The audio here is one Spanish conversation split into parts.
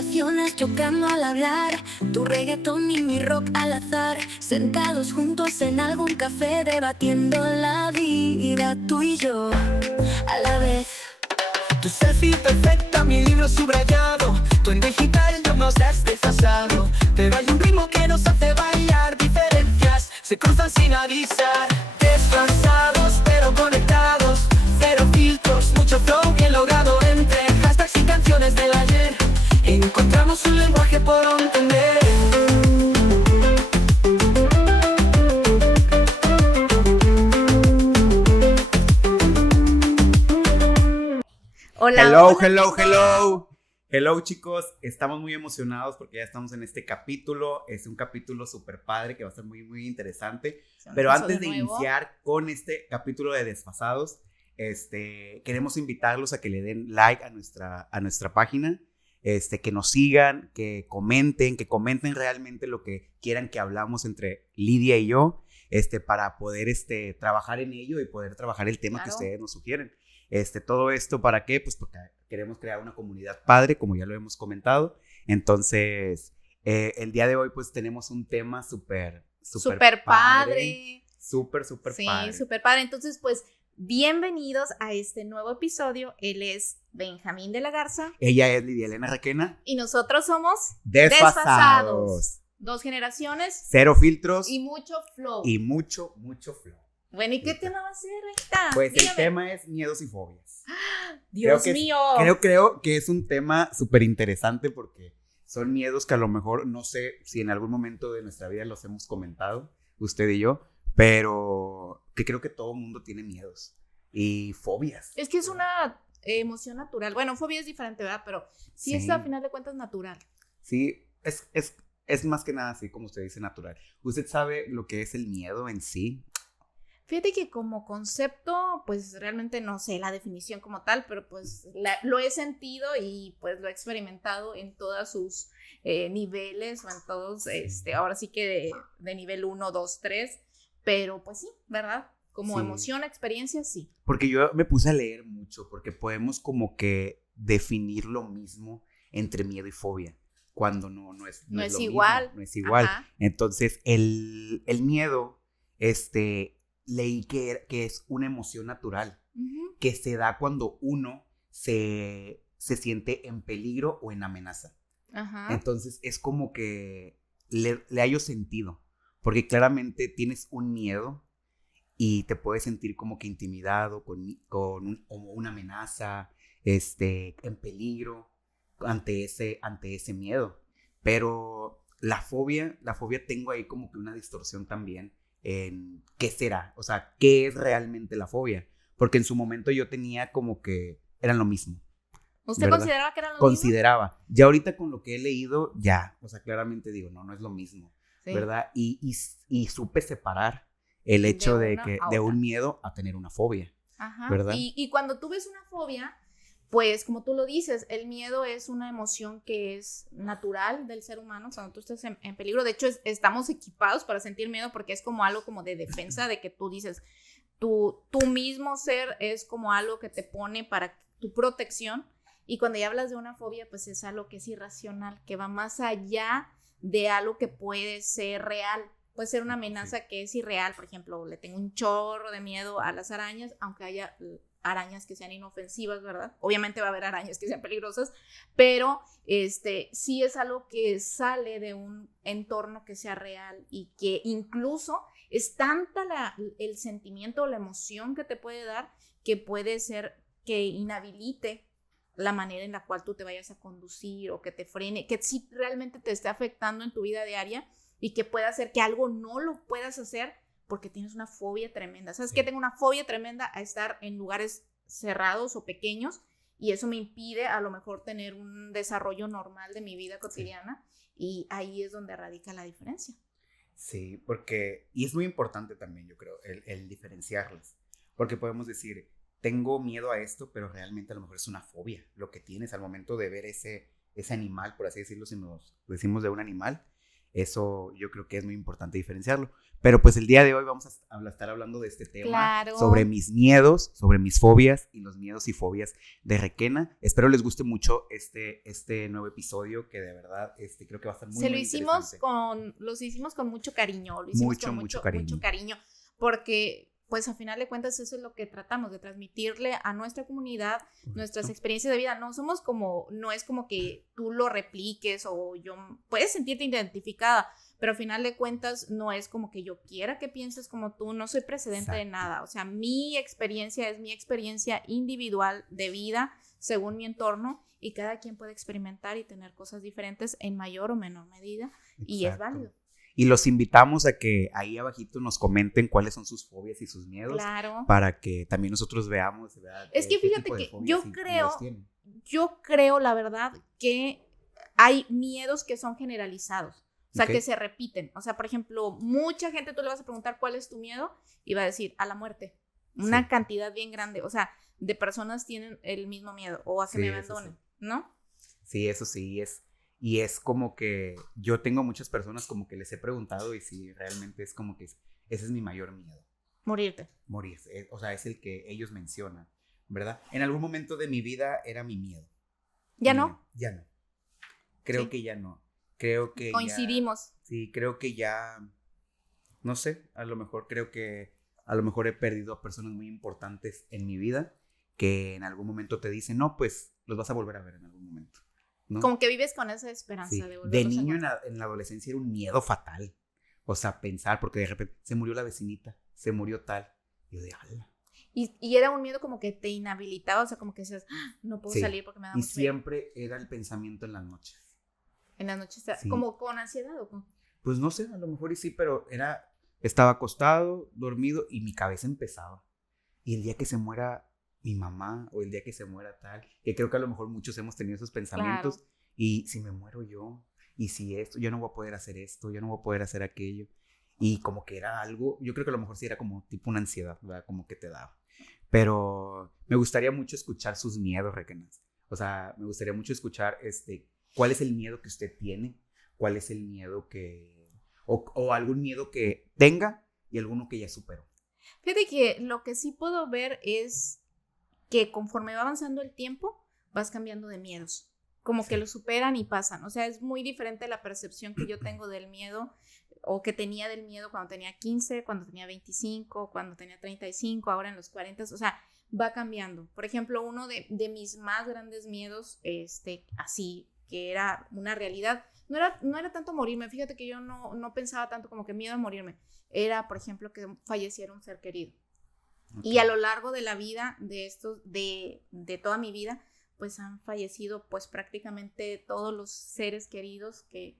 generaciones chocando al hablar, tu reggaetón y mi rock al azar, sentados juntos en algún café debatiendo la vida, tú y yo a la vez. Tu selfie perfecta, mi libro subrayado, tú en digital, yo nos has desfasado. Pero hay un ritmo que nos hace bailar, diferencias se cruzan sin avisar. Desfasados pero conectados, cero filtros, mucho flow bien logrado. Entre hashtags y canciones del ayer, encontramos un lenguaje por entender. Hola, Hello, hola. hello chicos, estamos muy emocionados porque ya estamos en este capítulo. Es un capítulo súper padre que va a ser muy muy interesante. Pero antes de iniciar con este capítulo de Desfasados, queremos invitarlos a que le den like a nuestra página, que nos sigan, que comenten realmente lo que quieran que hablamos entre Lidia y yo, para poder trabajar en ello y poder trabajar el tema que ustedes nos sugieren. Todo esto, ¿para qué? Pues porque queremos crear una comunidad padre, como ya lo hemos comentado. Entonces, el día de hoy, pues, tenemos un tema súper padre. Súper padre. Sí, súper padre. Entonces, pues, bienvenidos a este nuevo episodio. Él es Benjamín de la Garza. Ella es Lidia Elena Requena. Y nosotros somos Desfasados. 2 generaciones. Cero filtros. Y mucho flow. Y mucho flow. Bueno, ¿y qué tema va a ser, Rita? Pues dígame. El tema es miedos y fobias. Dios mío. Creo que es un tema súper interesante porque son miedos que a lo mejor, no sé si en algún momento de nuestra vida los hemos comentado, usted y yo, pero que creo que todo el mundo tiene miedos y fobias. Es que es una emoción natural. Bueno, fobia es diferente, ¿verdad? Pero sí es a final de cuentas natural. Sí, es más que nada así, como usted dice, natural. ¿Usted sabe lo que es el miedo en sí? Fíjate que como concepto, pues realmente no sé la definición como tal, pero pues lo he sentido y pues lo he experimentado en todos sus niveles o en todos, ahora sí que de nivel 1, 2, 3, pero pues sí, ¿verdad? Como emoción, experiencia, sí. Porque yo me puse a leer mucho, porque podemos como que definir lo mismo entre miedo y fobia, cuando no es lo igual. Mismo, no es igual. Ajá. Entonces, el miedo, leí que es una emoción natural, que se da cuando uno se siente en peligro o en amenaza. Ajá. Entonces es como que le hallo sentido, porque claramente tienes un miedo y te puedes sentir como que intimidado con una amenaza, en peligro ante ese miedo. Pero la fobia tengo ahí como que una distorsión también en qué será, o sea, qué es realmente la fobia, porque en su momento yo tenía como que eran lo mismo. ¿Usted ¿verdad? consideraba que eran lo Consideraba. Ya ahorita con lo que he leído, ya, o sea, claramente digo, no es lo mismo, sí. ¿verdad? Y supe separar el hecho de un miedo a tener una fobia. Ajá. ¿Verdad? Y cuando tú ves una fobia, pues como tú lo dices, el miedo es una emoción que es natural del ser humano cuando tú estás en peligro. De hecho, estamos equipados para sentir miedo porque es como algo como de defensa, de que tú dices, tu mismo ser es como algo que te pone para tu protección. Y cuando ya hablas de una fobia, pues es algo que es irracional, que va más allá de algo que puede ser real. Puede ser una amenaza que es irreal. Por ejemplo, le tengo un chorro de miedo a las arañas, aunque haya arañas que sean inofensivas, ¿verdad? Obviamente va a haber arañas que sean peligrosas, pero sí es algo que sale de un entorno que sea real y que incluso es tanta el sentimiento o la emoción que te puede dar que puede ser que inhabilite la manera en la cual tú te vayas a conducir o que te frene, que sí realmente te esté afectando en tu vida diaria y que pueda hacer que algo no lo puedas hacer porque tienes una fobia tremenda. ¿Sabes qué? Tengo una fobia tremenda a estar en lugares cerrados o pequeños y eso me impide a lo mejor tener un desarrollo normal de mi vida cotidiana y ahí es donde radica la diferencia. Sí, y es muy importante también, yo creo, el diferenciarlas, porque podemos decir, tengo miedo a esto, pero realmente a lo mejor es una fobia, lo que tienes al momento de ver ese animal, por así decirlo, si nos decimos de un animal, Eso yo creo que es muy importante diferenciarlo. Pero pues el día de hoy vamos a estar hablando de este tema, Claro. sobre mis miedos, sobre mis fobias y los miedos y fobias de Requena. Espero les guste mucho este nuevo episodio, que de verdad creo que va a estar muy, muy interesante. Los hicimos con mucho cariño, lo hicimos con mucho cariño, porque pues a final de cuentas eso es lo que tratamos de transmitirle a nuestra comunidad. Correcto. Nuestras experiencias de vida. No es como que tú lo repliques o puedes sentirte identificada, pero a final de cuentas no es como que yo quiera que pienses como tú, no soy precedente de nada. O sea, mi experiencia es mi experiencia individual de vida según mi entorno, y cada quien puede experimentar y tener cosas diferentes en mayor o menor medida. Exacto. Y es válido. Y los invitamos a que ahí abajito nos comenten cuáles son sus fobias y sus miedos. Claro. Para que también nosotros veamos, ¿verdad? Es que fíjate que yo creo, la verdad, que hay miedos que son generalizados. O sea, que se repiten. O sea, por ejemplo, mucha gente tú le vas a preguntar cuál es tu miedo y va a decir a la muerte. Una cantidad bien grande. O sea, de personas tienen el mismo miedo o a que me abandonen, ¿no? Sí, eso sí es. Y es como que yo tengo muchas personas como que les he preguntado y sí, realmente es como que ese es mi mayor miedo. Morirte. Morirse. O sea, es el que ellos mencionan, ¿verdad? En algún momento de mi vida era mi miedo. ¿Ya no? Ya no. Creo que ya no. Creo que coincidimos. Sí, creo que ya, no sé, a lo mejor he perdido a personas muy importantes en mi vida que en algún momento te dicen, no, pues los vas a volver a ver en algún momento. ¿No? Como que vives con esa esperanza de volver. De niño en la adolescencia era un miedo fatal. O sea, pensar, porque de repente se murió la vecinita, se murió tal. Y yo de ala. Y era un miedo como que te inhabilitaba, o sea, como que decías, no puedo salir porque me da mucho miedo. Y siempre era el pensamiento en las noches. En las noches, como con ansiedad o con... Pues no sé, a lo mejor y sí, pero estaba acostado, dormido y mi cabeza empezaba. Y el día que se muera mi mamá o el día que se muera tal, que creo que a lo mejor muchos hemos tenido esos pensamientos, claro. Y si me muero yo, y si yo no voy a poder hacer esto, yo no voy a poder hacer aquello, y como que era algo, yo creo que a lo mejor sí era como tipo una ansiedad, ¿verdad? Como que te daba, pero me gustaría mucho escuchar sus miedos, Requenas, o sea, me gustaría mucho escuchar cuál es el miedo que usted tiene, cuál es el miedo o algún miedo que tenga y alguno que ya superó. Fíjate que lo que sí puedo ver es que conforme va avanzando el tiempo, vas cambiando de miedos. Como que lo superan y pasan. O sea, es muy diferente la percepción que yo tengo del miedo o que tenía del miedo cuando tenía 15, cuando tenía 25, cuando tenía 35, ahora en los 40. O sea, va cambiando. Por ejemplo, uno de mis más grandes miedos, así, que era una realidad, no era tanto morirme. Fíjate que yo no pensaba tanto como que miedo a morirme. Era, por ejemplo, que falleciera un ser querido. Okay. Y a lo largo de la vida, de toda mi vida, pues han fallecido pues prácticamente todos los seres queridos que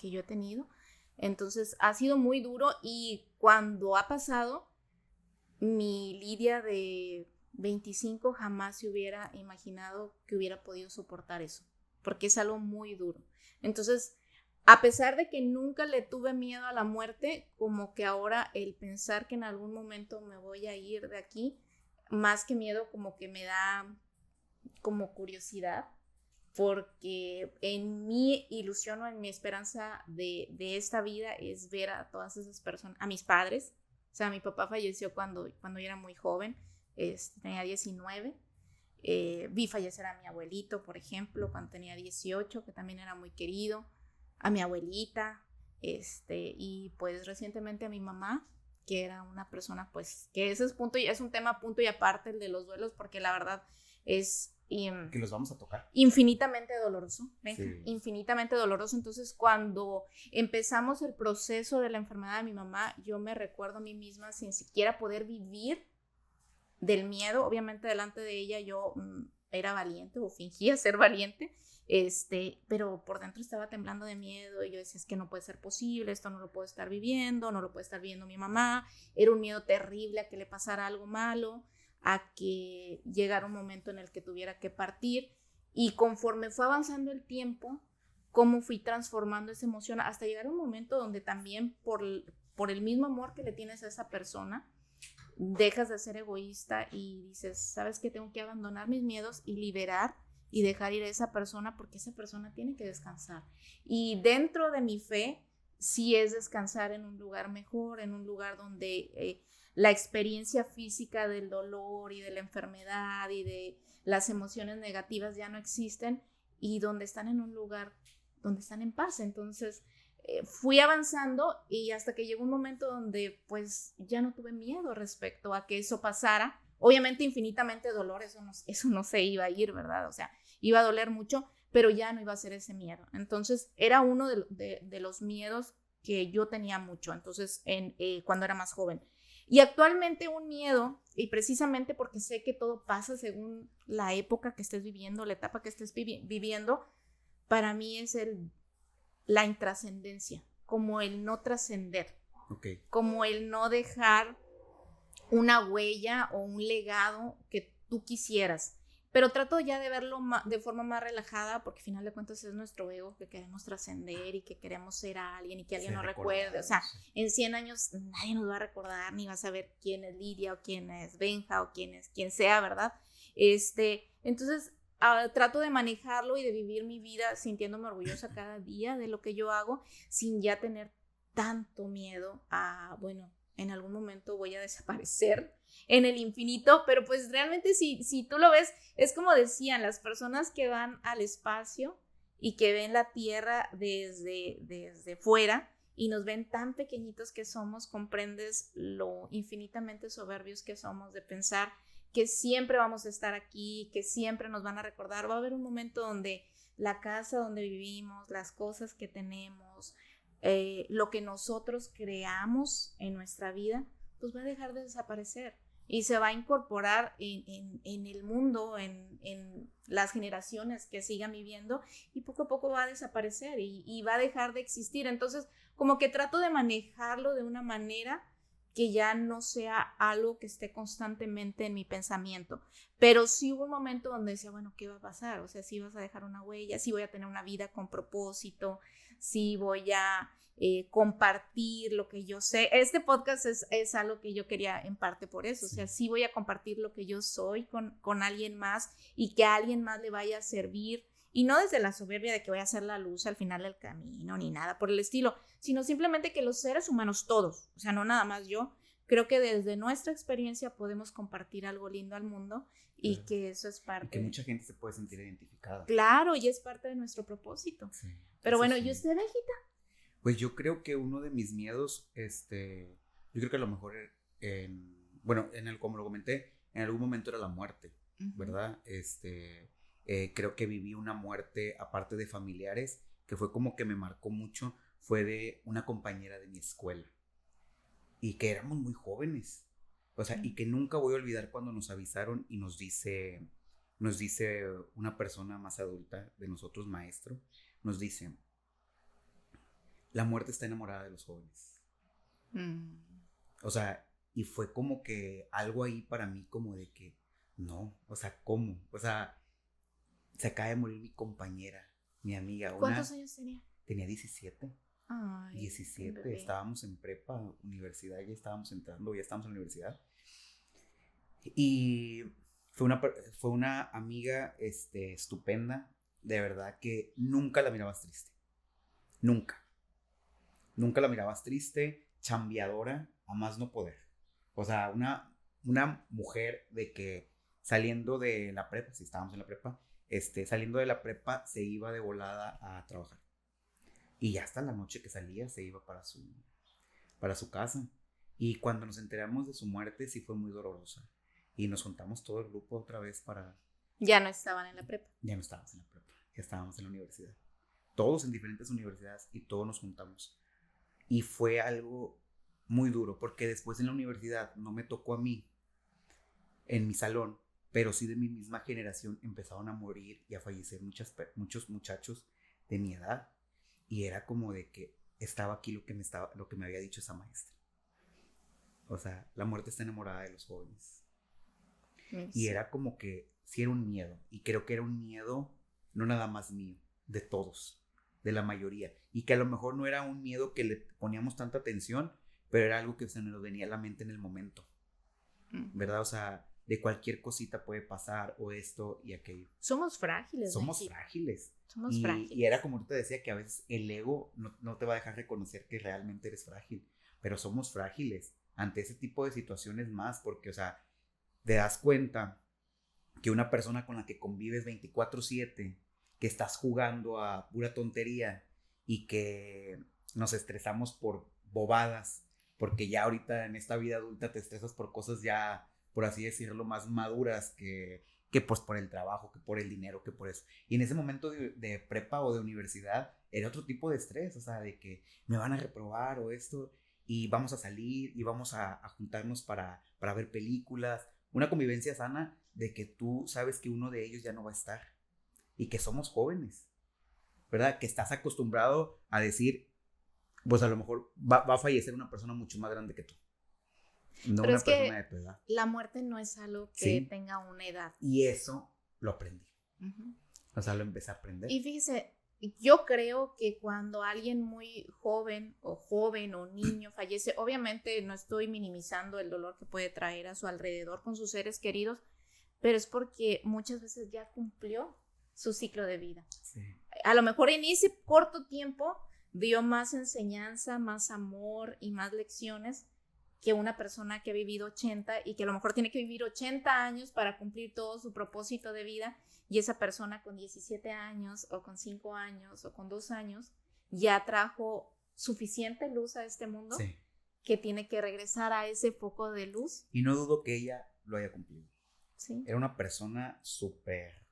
yo he tenido. Entonces ha sido muy duro, y cuando ha pasado, mi Lidia de 25 jamás se hubiera imaginado que hubiera podido soportar eso, porque es algo muy duro. Entonces, a pesar de que nunca le tuve miedo a la muerte, como que ahora el pensar que en algún momento me voy a ir de aquí, más que miedo, como que me da como curiosidad, porque en mi ilusión o en mi esperanza de esta vida es ver a todas esas personas, a mis padres. O sea, mi papá falleció cuando yo era muy joven, tenía 19. Vi fallecer a mi abuelito, por ejemplo, cuando tenía 18, que también era muy querido, a mi abuelita, y pues recientemente a mi mamá, que era una persona, pues, que ese es un tema punto y aparte, el de los duelos, porque la verdad es que los vamos a tocar. Infinitamente doloroso, sí. Infinitamente doloroso. Entonces, cuando empezamos el proceso de la enfermedad de mi mamá, yo me recuerdo a mí misma sin siquiera poder vivir del miedo. Obviamente, delante de ella yo era valiente o fingía ser valiente, pero por dentro estaba temblando de miedo, y yo decía, es que no puede ser posible, esto no lo puedo estar viviendo, no lo puede estar viviendo mi mamá. Era un miedo terrible a que le pasara algo malo, a que llegara un momento en el que tuviera que partir. Y conforme fue avanzando el tiempo, cómo fui transformando esa emoción hasta llegar a un momento donde también por el mismo amor que le tienes a esa persona, dejas de ser egoísta y dices, ¿sabes qué? Tengo que abandonar mis miedos y liberar y dejar ir a esa persona, porque esa persona tiene que descansar. Y dentro de mi fe, sí es descansar en un lugar mejor, en un lugar donde la experiencia física del dolor y de la enfermedad y de las emociones negativas ya no existen y donde están en un lugar donde están en paz. Entonces fui avanzando y hasta que llegó un momento donde pues ya no tuve miedo respecto a que eso pasara. Obviamente infinitamente dolor, eso no se iba a ir, ¿verdad? O sea, iba a doler mucho, pero ya no iba a ser ese miedo. Entonces era uno de los miedos que yo tenía mucho, entonces cuando era más joven. Y actualmente un miedo, y precisamente porque sé que todo pasa según la época que estés viviendo, la etapa que estés viviendo, para mí es la intrascendencia, como el no trascender, Okay. como el no dejar una huella o un legado que tú quisieras. Pero trato ya de verlo de forma más relajada porque al final de cuentas es nuestro ego que queremos trascender y que queremos ser alguien y que alguien nos recuerde. O sea, en 100 años nadie nos va a recordar ni va a saber quién es Lidia o quién es Benja o quién sea, ¿verdad? Entonces trato de manejarlo y de vivir mi vida sintiéndome orgullosa cada día de lo que yo hago sin ya tener tanto miedo a, bueno, en algún momento voy a desaparecer en el infinito, pero pues realmente si tú lo ves, es como decían, las personas que van al espacio y que ven la Tierra desde fuera y nos ven tan pequeñitos que somos, comprendes lo infinitamente soberbios que somos de pensar que siempre vamos a estar aquí, que siempre nos van a recordar. Va a haber un momento donde la casa donde vivimos, las cosas que tenemos, lo que nosotros creamos en nuestra vida, pues va a dejar de desaparecer y se va a incorporar en el mundo, en las generaciones que sigan viviendo y poco a poco va a desaparecer y va a dejar de existir. Entonces, como que trato de manejarlo de una manera que ya no sea algo que esté constantemente en mi pensamiento. Pero sí hubo un momento donde decía, bueno, ¿qué va a pasar? O sea, sí vas a dejar una huella, sí voy a tener una vida con propósito, sí voy a compartir lo que yo sé. Este podcast es algo que yo quería en parte por eso. Sí. O sea, sí voy a compartir lo que yo soy con alguien más y que a alguien más le vaya a servir. Y no desde la soberbia de que voy a hacer la luz al final del camino ni nada por el estilo, sino simplemente que los seres humanos todos, o sea, no nada más yo, creo que desde nuestra experiencia podemos compartir algo lindo al mundo y claro, que eso es parte. Y que mucha gente se puede sentir identificada. Claro, y es parte de nuestro propósito. Sí, pero bueno, sí. ¿Y usted, Benjita? Pues yo creo que uno de mis miedos, yo creo que a lo mejor, como lo comenté, en algún momento era la muerte, ¿verdad? Creo que viví una muerte, aparte de familiares, que fue como que me marcó mucho, fue de una compañera de mi escuela. Y que éramos muy jóvenes. O sea, y que nunca voy a olvidar cuando nos avisaron y nos dice una persona más adulta de nosotros, maestro, nos dice, la muerte está enamorada de los jóvenes. O sea, y fue como que algo ahí para mí como de que, no, o sea, ¿cómo? O sea, se acaba de morir mi compañera, mi amiga. ¿Cuántos años tenía? Tenía 17. Ay, 17, estábamos en prepa, universidad, ya estábamos entrando, ya estábamos en la universidad. Y fue una amiga estupenda, de verdad que nunca la mirabas triste. Nunca la mirabas triste, chambeadora, a más no poder. O sea, una mujer de que saliendo de la prepa, si estábamos en la prepa, saliendo de la prepa se iba de volada a trabajar. Y ya hasta la noche que salía se iba para su casa. Y cuando nos enteramos de su muerte sí fue muy dolorosa. Y nos juntamos todo el grupo otra vez para... Ya no estaban en la prepa. Ya no estábamos en la prepa, ya estábamos en la universidad. Todos en diferentes universidades y todos nos juntamos. Y fue algo muy duro porque después en la universidad no me tocó a mí en mi salón, pero sí de mi misma generación empezaron a morir y a fallecer muchos muchachos de mi edad. Y era como de que estaba aquí lo que me había dicho esa maestra. O sea, la muerte está enamorada de los jóvenes. Sí. Y era como que sí era un miedo. Y creo que era un miedo no nada más mío, de todos, de la mayoría. Y que a lo mejor no era un miedo que le poníamos tanta atención, pero era algo que se nos venía a la mente en el momento. ¿Verdad? O sea, de cualquier cosita puede pasar o esto y aquello. Somos frágiles. Somos Benji. frágiles. Somos frágiles. Y era como te decía, que a veces el ego no te va a dejar reconocer que realmente eres frágil, pero somos frágiles ante ese tipo de situaciones más, porque, o sea, te das cuenta que una persona con la que convives 24/7, que estás jugando a pura tontería y que nos estresamos por bobadas, porque ya ahorita en esta vida adulta te estresas por cosas ya, por así decirlo, más maduras que pues por el trabajo, que por el dinero, que por eso. Y en ese momento de prepa o de universidad era otro tipo de estrés, o sea, de que me van a reprobar o esto, y vamos a salir y vamos a juntarnos para ver películas. Una convivencia sana de que tú sabes que uno de ellos ya no va a estar y que somos jóvenes, ¿verdad? Que estás acostumbrado a decir, pues a lo mejor va a fallecer una persona mucho más grande que tú. No Pero una es persona que de tu edad. la muerte no es algo que Sí. tenga una edad. Y eso lo aprendí. Ujú. O sea, lo empecé a aprender. Y fíjese, yo creo que cuando alguien muy joven o niño fallece, obviamente no estoy minimizando el dolor que puede traer a su alrededor con sus seres queridos, pero es porque muchas veces ya cumplió su ciclo de vida. Sí. A lo mejor en ese corto tiempo dio más enseñanza, más amor y más lecciones que una persona que ha vivido 80 y que a lo mejor tiene que vivir 80 años para cumplir todo su propósito de vida, y esa persona con 17 años o con 5 años o con 2 años ya trajo suficiente luz a este mundo, Sí. que tiene que regresar a ese foco de luz. Y no dudo que ella lo haya cumplido. ¿Sí? Era una persona súper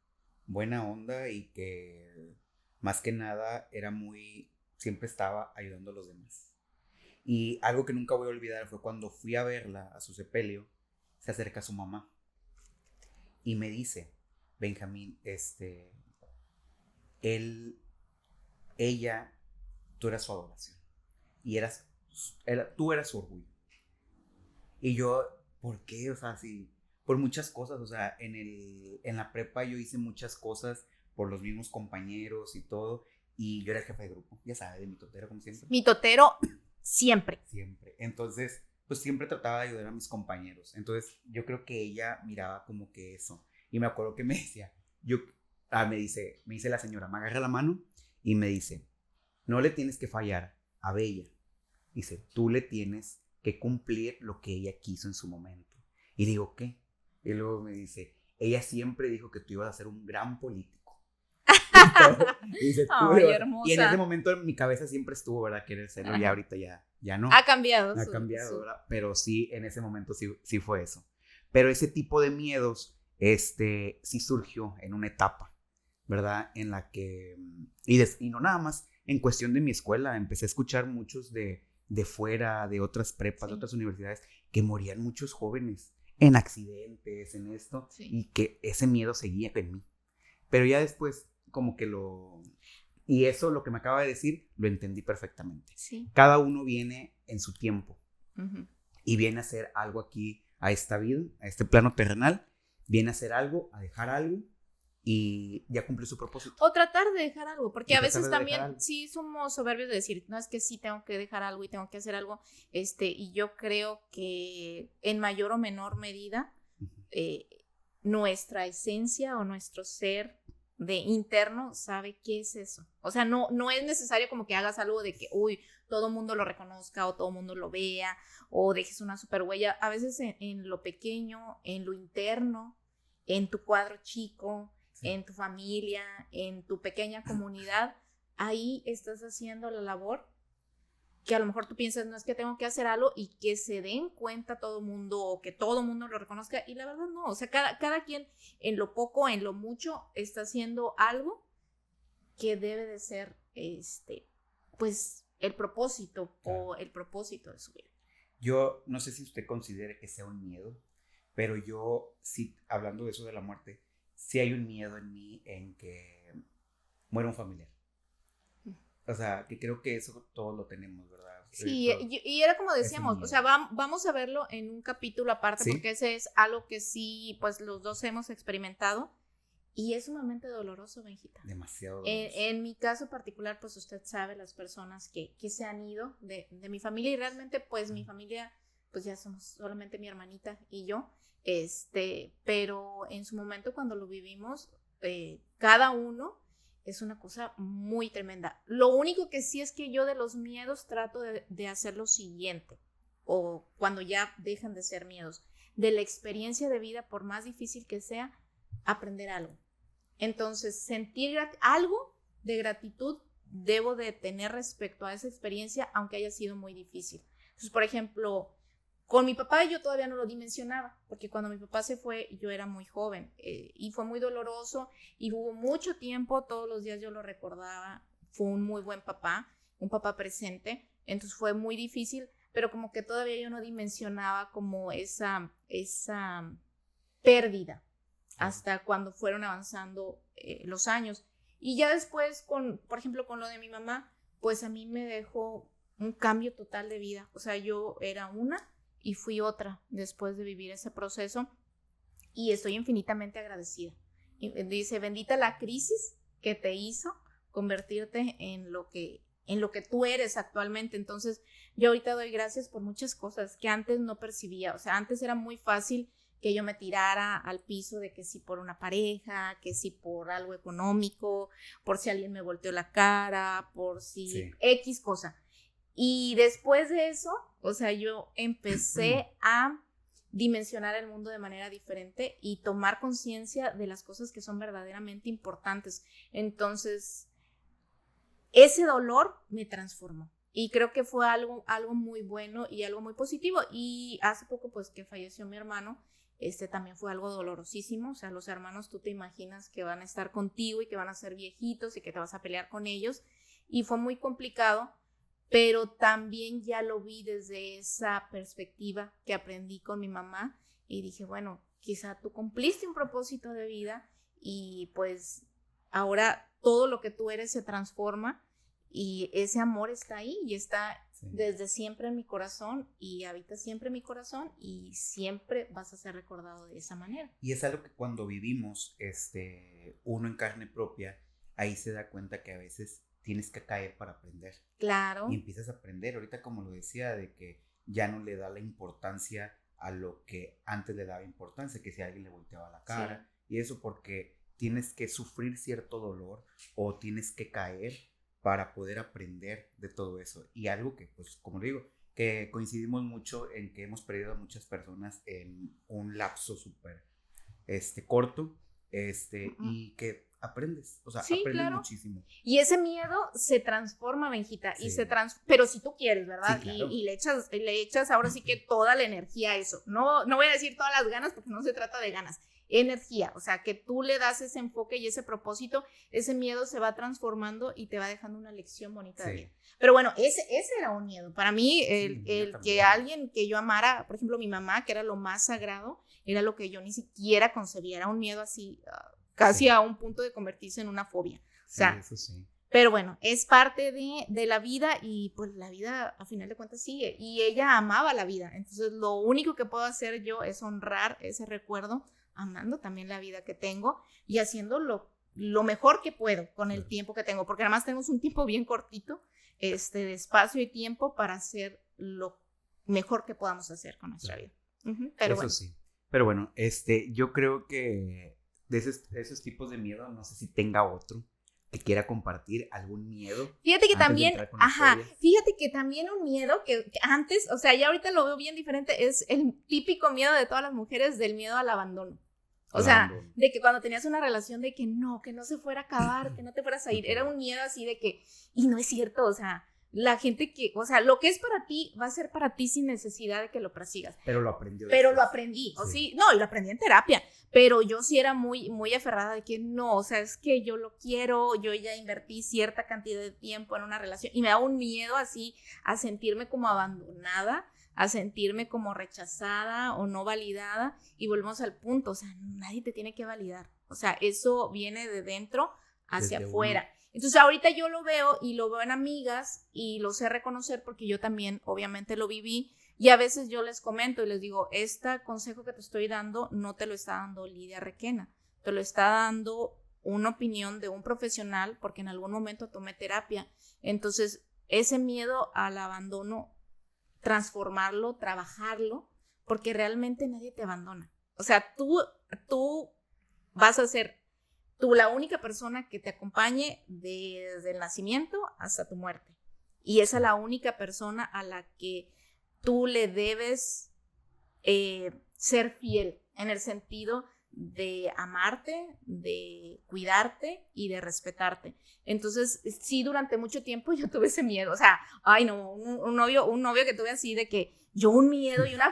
buena onda y que más que nada siempre estaba ayudando a los demás. Y algo que nunca voy a olvidar fue cuando fui a verla a su sepelio, se acerca a su mamá y me dice, Benjamín, ella, tú eras su adoración y tú eras su orgullo. Y yo, ¿por qué? O sea, sí, por muchas cosas, o sea, en la prepa yo hice muchas cosas por los mismos compañeros y todo, y yo era el jefe de grupo, ya sabes, de mi totero como siempre. Mi totero siempre. Siempre. Entonces, pues siempre trataba de ayudar a mis compañeros. Entonces, yo creo que ella miraba como que eso. Y me acuerdo que me decía, me dice la señora, me agarra la mano y me dice, no le tienes que fallar a Bella. Dice, tú le tienes que cumplir lo que ella quiso en su momento. Y digo, ¿qué? Y luego me dice, ella siempre dijo que tú ibas a ser un gran político. Y dice, Ay, hermosa. y en ese momento en mi cabeza siempre estuvo, ¿verdad? Querer serlo, y ahorita ya no. Ha cambiado. Ha cambiado, ¿verdad? Pero sí, en ese momento sí fue eso. Pero ese tipo de miedos, sí surgió en una etapa, ¿verdad? En la que, y no nada más, en cuestión de mi escuela, empecé a escuchar muchos de fuera, de otras prepas, de otras universidades, que morían muchos jóvenes en accidentes, en esto, y que ese miedo seguía en mí. Pero ya después, como que y eso, lo que me acaba de decir, lo entendí perfectamente. Sí. Cada uno viene en su tiempo. Uh-huh. Y viene a hacer algo aquí, a esta vida, a este plano terrenal. Viene a hacer algo, a dejar algo, y ya cumplió su propósito. O tratar de dejar algo, porque a veces de también sí somos soberbios de decir, no, es que sí tengo que dejar algo y tengo que hacer algo, y yo creo que en mayor o menor medida nuestra esencia o nuestro ser de interno sabe qué es eso. O sea, no es necesario como que hagas algo de que, todo el mundo lo reconozca o todo el mundo lo vea o dejes una super huella. A veces en lo pequeño, en lo interno, en tu cuadro chico, en tu familia, en tu pequeña comunidad, ahí estás haciendo la labor que a lo mejor tú piensas, no es que tengo que hacer algo y que se den cuenta todo el mundo o que todo el mundo lo reconozca, y la verdad no, o sea, cada quien en lo poco, en lo mucho, está haciendo algo que debe de ser, pues, el propósito o el propósito de su vida. Yo no sé si usted considere que sea un miedo, pero yo sí, hablando de eso de la muerte, sí hay un miedo en mí en que muera un familiar. O sea, que creo que eso todos lo tenemos, ¿verdad? Sí, y era como decíamos, o sea, vamos a verlo en un capítulo aparte, ¿sí? Porque ese es algo que sí, pues los dos hemos experimentado y es sumamente doloroso, Benjita. Demasiado doloroso. En mi caso particular, pues usted sabe, las personas que se han ido de mi familia, y realmente pues mi familia pues ya somos solamente mi hermanita y yo, pero en su momento cuando lo vivimos, cada uno es una cosa muy tremenda. Lo único que sí es que yo de los miedos trato de hacer lo siguiente, o cuando ya dejan de ser miedos, de la experiencia de vida, por más difícil que sea, aprender algo. Entonces, sentir algo de gratitud debo de tener respecto a esa experiencia, aunque haya sido muy difícil. Entonces, por ejemplo, con mi papá yo todavía no lo dimensionaba, porque cuando mi papá se fue yo era muy joven y fue muy doloroso y hubo mucho tiempo, todos los días yo lo recordaba, fue un muy buen papá, un papá presente, entonces fue muy difícil, pero como que todavía yo no dimensionaba como esa pérdida hasta cuando fueron avanzando los años. Y ya después, por ejemplo, con lo de mi mamá, pues a mí me dejó un cambio total de vida. O sea, yo era una y fui otra después de vivir ese proceso y estoy infinitamente agradecida. Y dice, bendita la crisis que te hizo convertirte en lo que tú eres actualmente. Entonces, yo ahorita doy gracias por muchas cosas que antes no percibía. O sea, antes era muy fácil que yo me tirara al piso de que si por una pareja, que si por algo económico, por si alguien me volteó la cara, por si X cosa. Y después de eso, o sea, yo empecé a dimensionar el mundo de manera diferente y tomar conciencia de las cosas que son verdaderamente importantes. Entonces, ese dolor me transformó. Y creo que fue algo muy bueno y algo muy positivo. Y hace poco, pues, que falleció mi hermano, también fue algo dolorosísimo. O sea, los hermanos, tú te imaginas que van a estar contigo y que van a ser viejitos y que te vas a pelear con ellos. Y fue muy complicado, pero también ya lo vi desde esa perspectiva que aprendí con mi mamá. Y dije, bueno, quizá tú cumpliste un propósito de vida y pues ahora todo lo que tú eres se transforma. Y ese amor está ahí y está desde siempre en mi corazón y habita siempre en mi corazón y siempre vas a ser recordado de esa manera. Y es algo que cuando vivimos uno en carne propia, ahí se da cuenta que a veces tienes que caer para aprender. Claro. Y empiezas a aprender. Ahorita, como lo decía, de que ya no le da la importancia a lo que antes le daba importancia, que si alguien le volteaba la cara. Sí. Y eso porque tienes que sufrir cierto dolor o tienes que caer para poder aprender de todo eso. Y algo que, pues, como lo digo, que coincidimos mucho en que hemos perdido a muchas personas en un lapso súper corto, y que aprendes, o sea, aprendes muchísimo. Y ese miedo se transforma, Benjita, y pero si tú quieres, ¿verdad? Sí, claro. Y le echas ahora sí que toda la energía a eso. No voy a decir todas las ganas porque no se trata de ganas. Energía, o sea, que tú le das ese enfoque y ese propósito, ese miedo se va transformando y te va dejando una lección bonita de vida. Pero bueno, ese era un miedo. Para mí, el que alguien que yo amara, por ejemplo, mi mamá, que era lo más sagrado, era lo que yo ni siquiera concebía, era un miedo así, casi a un punto de convertirse en una fobia. O sea, eso sí. Pero bueno, es parte de la vida y pues la vida a final de cuentas sigue. Y ella amaba la vida, entonces lo único que puedo hacer yo es honrar ese recuerdo, amando también la vida que tengo y haciendo lo mejor que puedo con el tiempo que tengo, porque además tenemos un tiempo bien cortito, de espacio y tiempo para hacer lo mejor que podamos hacer con nuestra vida. Pero eso bueno. Sí. Pero bueno, yo creo que de esos tipos de miedo, no sé si tenga otro que quiera compartir, algún miedo. Fíjate que también un miedo que antes, o sea, ya ahorita lo veo bien diferente, es el típico miedo de todas las mujeres, del miedo al abandono. O sea, de que cuando tenías una relación de que no se fuera a acabar, que no te fueras a ir, era un miedo así de que, y no es cierto, o sea, la gente que, o sea, lo que es para ti va a ser para ti sin necesidad de que lo persigas. Pero lo aprendió. Pero lo aprendí, y lo aprendí en terapia, pero yo sí era muy, muy aferrada de que no, o sea, es que yo lo quiero, yo ya invertí cierta cantidad de tiempo en una relación y me da un miedo así a sentirme como abandonada, a sentirme como rechazada o no validada y volvemos al punto, o sea, nadie te tiene que validar, o sea, eso viene de dentro hacia afuera. Entonces ahorita yo lo veo y lo veo en amigas y lo sé reconocer porque yo también obviamente lo viví y a veces yo les comento y les digo, este consejo que te estoy dando no te lo está dando Lidia Requena, te lo está dando una opinión de un profesional porque en algún momento tomé terapia. Entonces ese miedo al abandono transformarlo, trabajarlo, porque realmente nadie te abandona. O sea, tú vas a ser tú la única persona que te acompañe desde el nacimiento hasta tu muerte. Y esa es la única persona a la que tú le debes ser fiel, en el sentido de amarte, de cuidarte y de respetarte. Entonces, sí, durante mucho tiempo yo tuve ese miedo. O sea, ay no, un novio que tuve así de que yo un miedo y una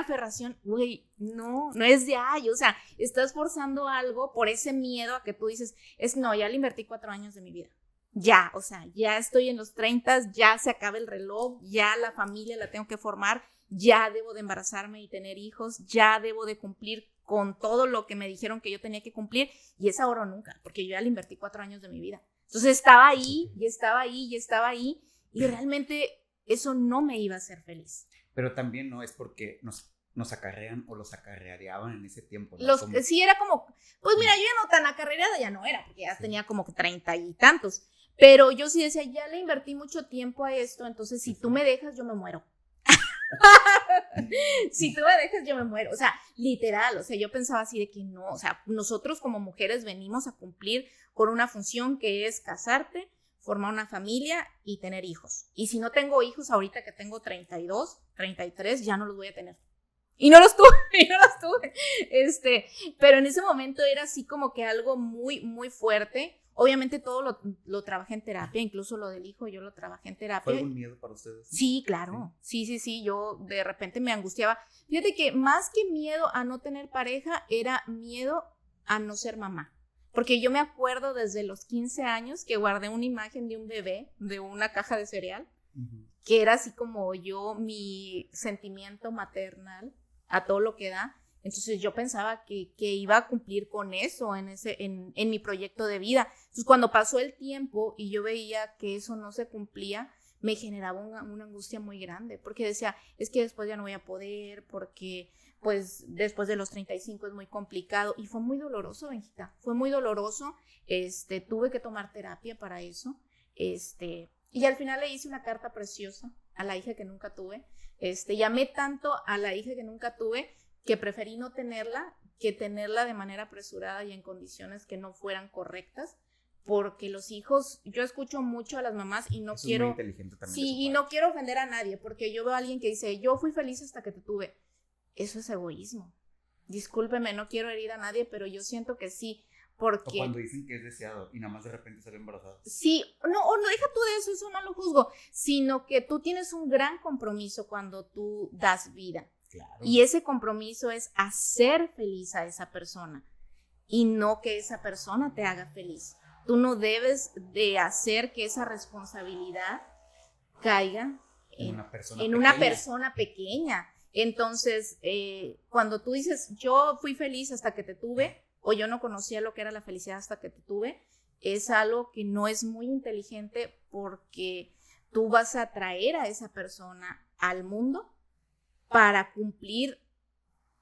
aferración, güey, no es de ay, o sea, estás forzando algo por ese miedo a que tú dices, no, ya le invertí 4 años de mi vida. Ya, o sea, ya estoy en los 30, ya se acaba el reloj, ya la familia la tengo que formar, ya debo de embarazarme y tener hijos, ya debo de cumplir con todo lo que me dijeron que yo tenía que cumplir, y es ahora o nunca, porque yo ya le invertí 4 años de mi vida. Entonces estaba ahí, y realmente eso no me iba a hacer feliz. Pero también no es porque nos acarrean o los acarreaban en ese tiempo, ¿no? Sí, era como, pues mira, yo ya no tan acarreada ya no era, porque ya tenía como que 30 y tantos, pero yo sí decía, ya le invertí mucho tiempo a esto, entonces si tú me dejas, yo me muero. Si tú me dejas, yo me muero. O sea, literal, o sea, yo pensaba así de que no, o sea, nosotros como mujeres venimos a cumplir con una función que es casarte, formar una familia y tener hijos. Y si no tengo hijos ahorita que tengo 32, 33, ya no los voy a tener. Y no los tuve. Pero en ese momento era así como que algo muy, muy fuerte. Obviamente todo lo trabajé en terapia, incluso lo del hijo yo lo trabajé en terapia. ¿Fue algún miedo para ustedes? Sí, claro, sí, yo de repente me angustiaba. Fíjate que más que miedo a no tener pareja, era miedo a no ser mamá. Porque yo me acuerdo desde los 15 años que guardé una imagen de un bebé, de una caja de cereal, que era así como yo, mi sentimiento maternal a todo lo que da. Entonces yo pensaba que iba a cumplir con eso en mi proyecto de vida. Entonces cuando pasó el tiempo y yo veía que eso no se cumplía, me generaba una angustia muy grande, porque decía, es que después ya no voy a poder, porque pues después de los 35 es muy complicado, y fue muy doloroso, Benjita, fue muy doloroso. Tuve que tomar terapia para eso, y al final le hice una carta preciosa a la hija que nunca tuve. Llamé tanto a la hija que nunca tuve que preferí no tenerla que tenerla de manera apresurada y en condiciones que no fueran correctas, porque los hijos, yo escucho mucho a las mamás y no quiero, es muy inteligente también, sí, y no quiero ofender a nadie, porque yo veo a alguien que dice, yo fui feliz hasta que te tuve. Eso es egoísmo. Discúlpeme, no quiero herir a nadie, pero yo siento que sí, porque... O cuando dicen que es deseado y nada más de repente sale embarazada. Sí, no deja tú de eso no lo juzgo, sino que tú tienes un gran compromiso cuando tú das vida. Claro. Y ese compromiso es hacer feliz a esa persona y no que esa persona te haga feliz. Tú no debes de hacer que esa responsabilidad caiga en una persona pequeña. Entonces, cuando tú dices, yo fui feliz hasta que te tuve, o yo no conocía lo que era la felicidad hasta que te tuve, es algo que no es muy inteligente, porque tú vas a traer a esa persona al mundo para cumplir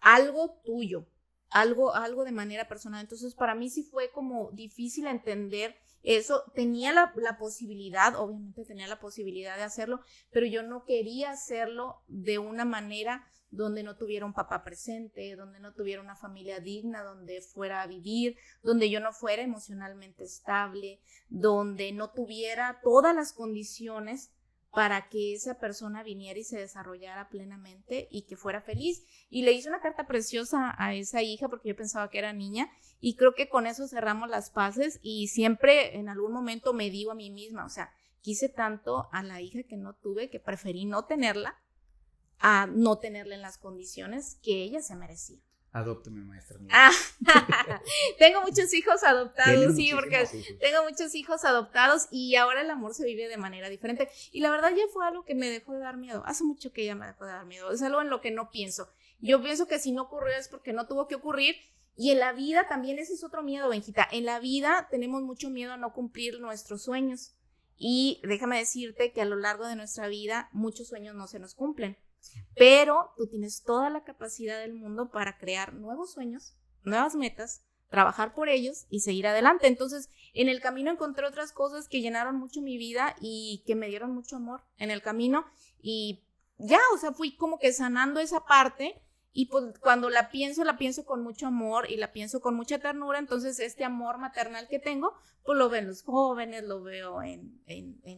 algo tuyo, algo de manera personal. Entonces para mí sí fue como difícil entender eso. Tenía la posibilidad, obviamente tenía la posibilidad de hacerlo, pero yo no quería hacerlo de una manera donde no tuviera un papá presente, donde no tuviera una familia digna, donde fuera a vivir, donde yo no fuera emocionalmente estable, donde no tuviera todas las condiciones para que esa persona viniera y se desarrollara plenamente y que fuera feliz. Y le hice una carta preciosa a esa hija, porque yo pensaba que era niña, y creo que con eso cerramos las paces, y siempre en algún momento me digo a mí misma, o sea, quise tanto a la hija que no tuve que preferí no tenerla a no tenerla en las condiciones que ella se merecía. Adóptame, maestra. Tengo muchos hijos adoptados, sí, porque tengo muchos hijos adoptados, y ahora el amor se vive de manera diferente. Y la verdad ya fue algo que me dejó de dar miedo. Hace mucho que ya me dejó de dar miedo. Es algo en lo que no pienso. Yo pienso que si no ocurrió es porque no tuvo que ocurrir. Y en la vida también ese es otro miedo, Benjita. En la vida tenemos mucho miedo a no cumplir nuestros sueños. Y déjame decirte que a lo largo de nuestra vida muchos sueños no se nos cumplen. Pero tú tienes toda la capacidad del mundo para crear nuevos sueños, nuevas metas, trabajar por ellos y seguir adelante. Entonces, en el camino encontré otras cosas que llenaron mucho mi vida y que me dieron mucho amor en el camino, y ya, o sea, fui como que sanando esa parte. Y pues cuando la pienso con mucho amor y la pienso con mucha ternura. Entonces este amor maternal que tengo, pues lo veo en los jóvenes, lo veo en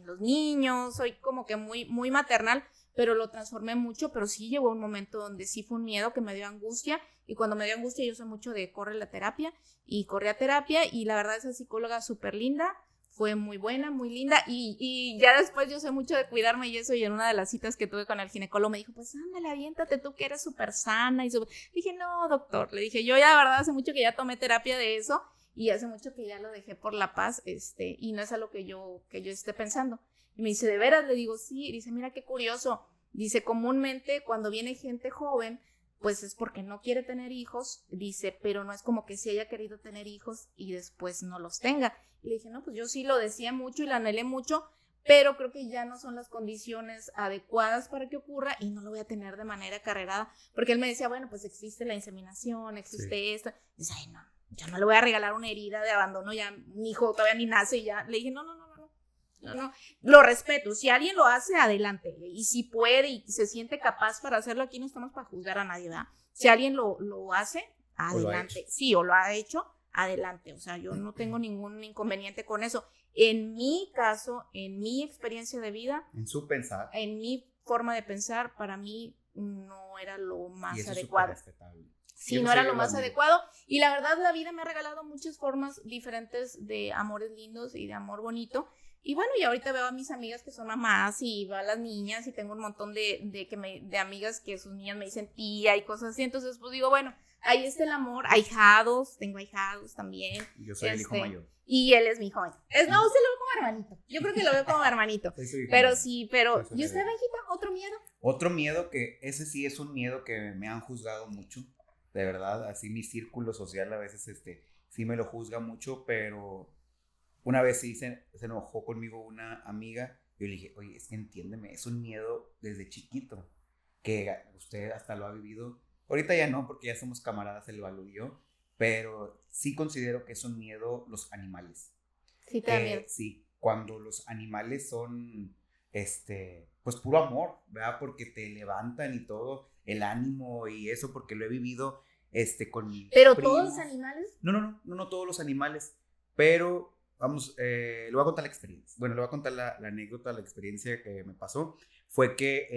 los niños. Soy como que muy, muy maternal, pero lo transformé mucho. Pero sí llegó un momento donde sí fue un miedo que me dio angustia. Y cuando me dio angustia, yo soy mucho de corre la terapia. Y corrí a terapia, y la verdad esa psicóloga súper linda. Fue muy buena, muy linda, y ya después yo sé mucho de cuidarme y eso, y en una de las citas que tuve con el ginecólogo me dijo, pues ándale, aviéntate tú que eres súper sana. Dije, no, doctor, le dije, yo ya la verdad hace mucho que ya tomé terapia de eso, y hace mucho que ya lo dejé por la paz, y no es algo que yo esté pensando. Y me dice, ¿de veras? Le digo, sí. Y dice, mira qué curioso. Dice, comúnmente cuando viene gente joven, pues es porque no quiere tener hijos, dice, pero no es como que sí haya querido tener hijos y después no los tenga. Y le dije, no, pues yo sí lo decía mucho y lo anhelé mucho, pero creo que ya no son las condiciones adecuadas para que ocurra y no lo voy a tener de manera carrerada, porque él me decía, bueno, pues existe la inseminación, existe esto. Y dice, ay, no, yo no le voy a regalar una herida de abandono, ya mi hijo todavía ni nace y ya. Le dije, no, lo respeto, si alguien lo hace, adelante, y si puede y se siente capaz para hacerlo, aquí no estamos para juzgar a nadie, ¿verdad? Si alguien lo hace, adelante, sí, o lo ha hecho, adelante, o sea, yo no tengo ningún inconveniente con eso. En mi caso, en mi experiencia de vida, en su pensar, en mi forma de pensar, para mí no era lo más y eso adecuado. Es respetable. Sí, no era lo más adecuado, y la verdad la vida me ha regalado muchas formas diferentes de amores lindos y de amor bonito. Y bueno, y ahorita veo a mis amigas que son mamás y veo a las niñas y tengo un montón de amigas que sus niñas me dicen tía y cosas así. Entonces, pues digo, bueno, ahí está el amor. Ahijados, tengo ahijados también. Yo soy el hijo mayor. Y él es mi hijo mayor. No, usted lo ve como hermanito. Yo creo que lo veo como hermanito. Pero sí, pero... ¿Y usted, Benjita? ¿Otro miedo? Otro miedo que ese sí es un miedo que me han juzgado mucho. De verdad, así mi círculo social a veces sí me lo juzga mucho, pero... Una vez sí se enojó conmigo una amiga. Yo le dije, oye, es que entiéndeme, es un miedo desde chiquito, que usted hasta lo ha vivido. Ahorita ya no, porque ya somos camaradas, el Balu y yo, pero sí considero que es un miedo los animales. Sí, también. Sí, cuando los animales son, pues puro amor, ¿verdad? Porque te levantan y todo, el ánimo y eso, porque lo he vivido, con mis ¿Pero primos. todos los animales? No todos los animales, pero... Vamos, le voy a contar la experiencia. Bueno, le voy a contar la anécdota, la experiencia que me pasó. Fue que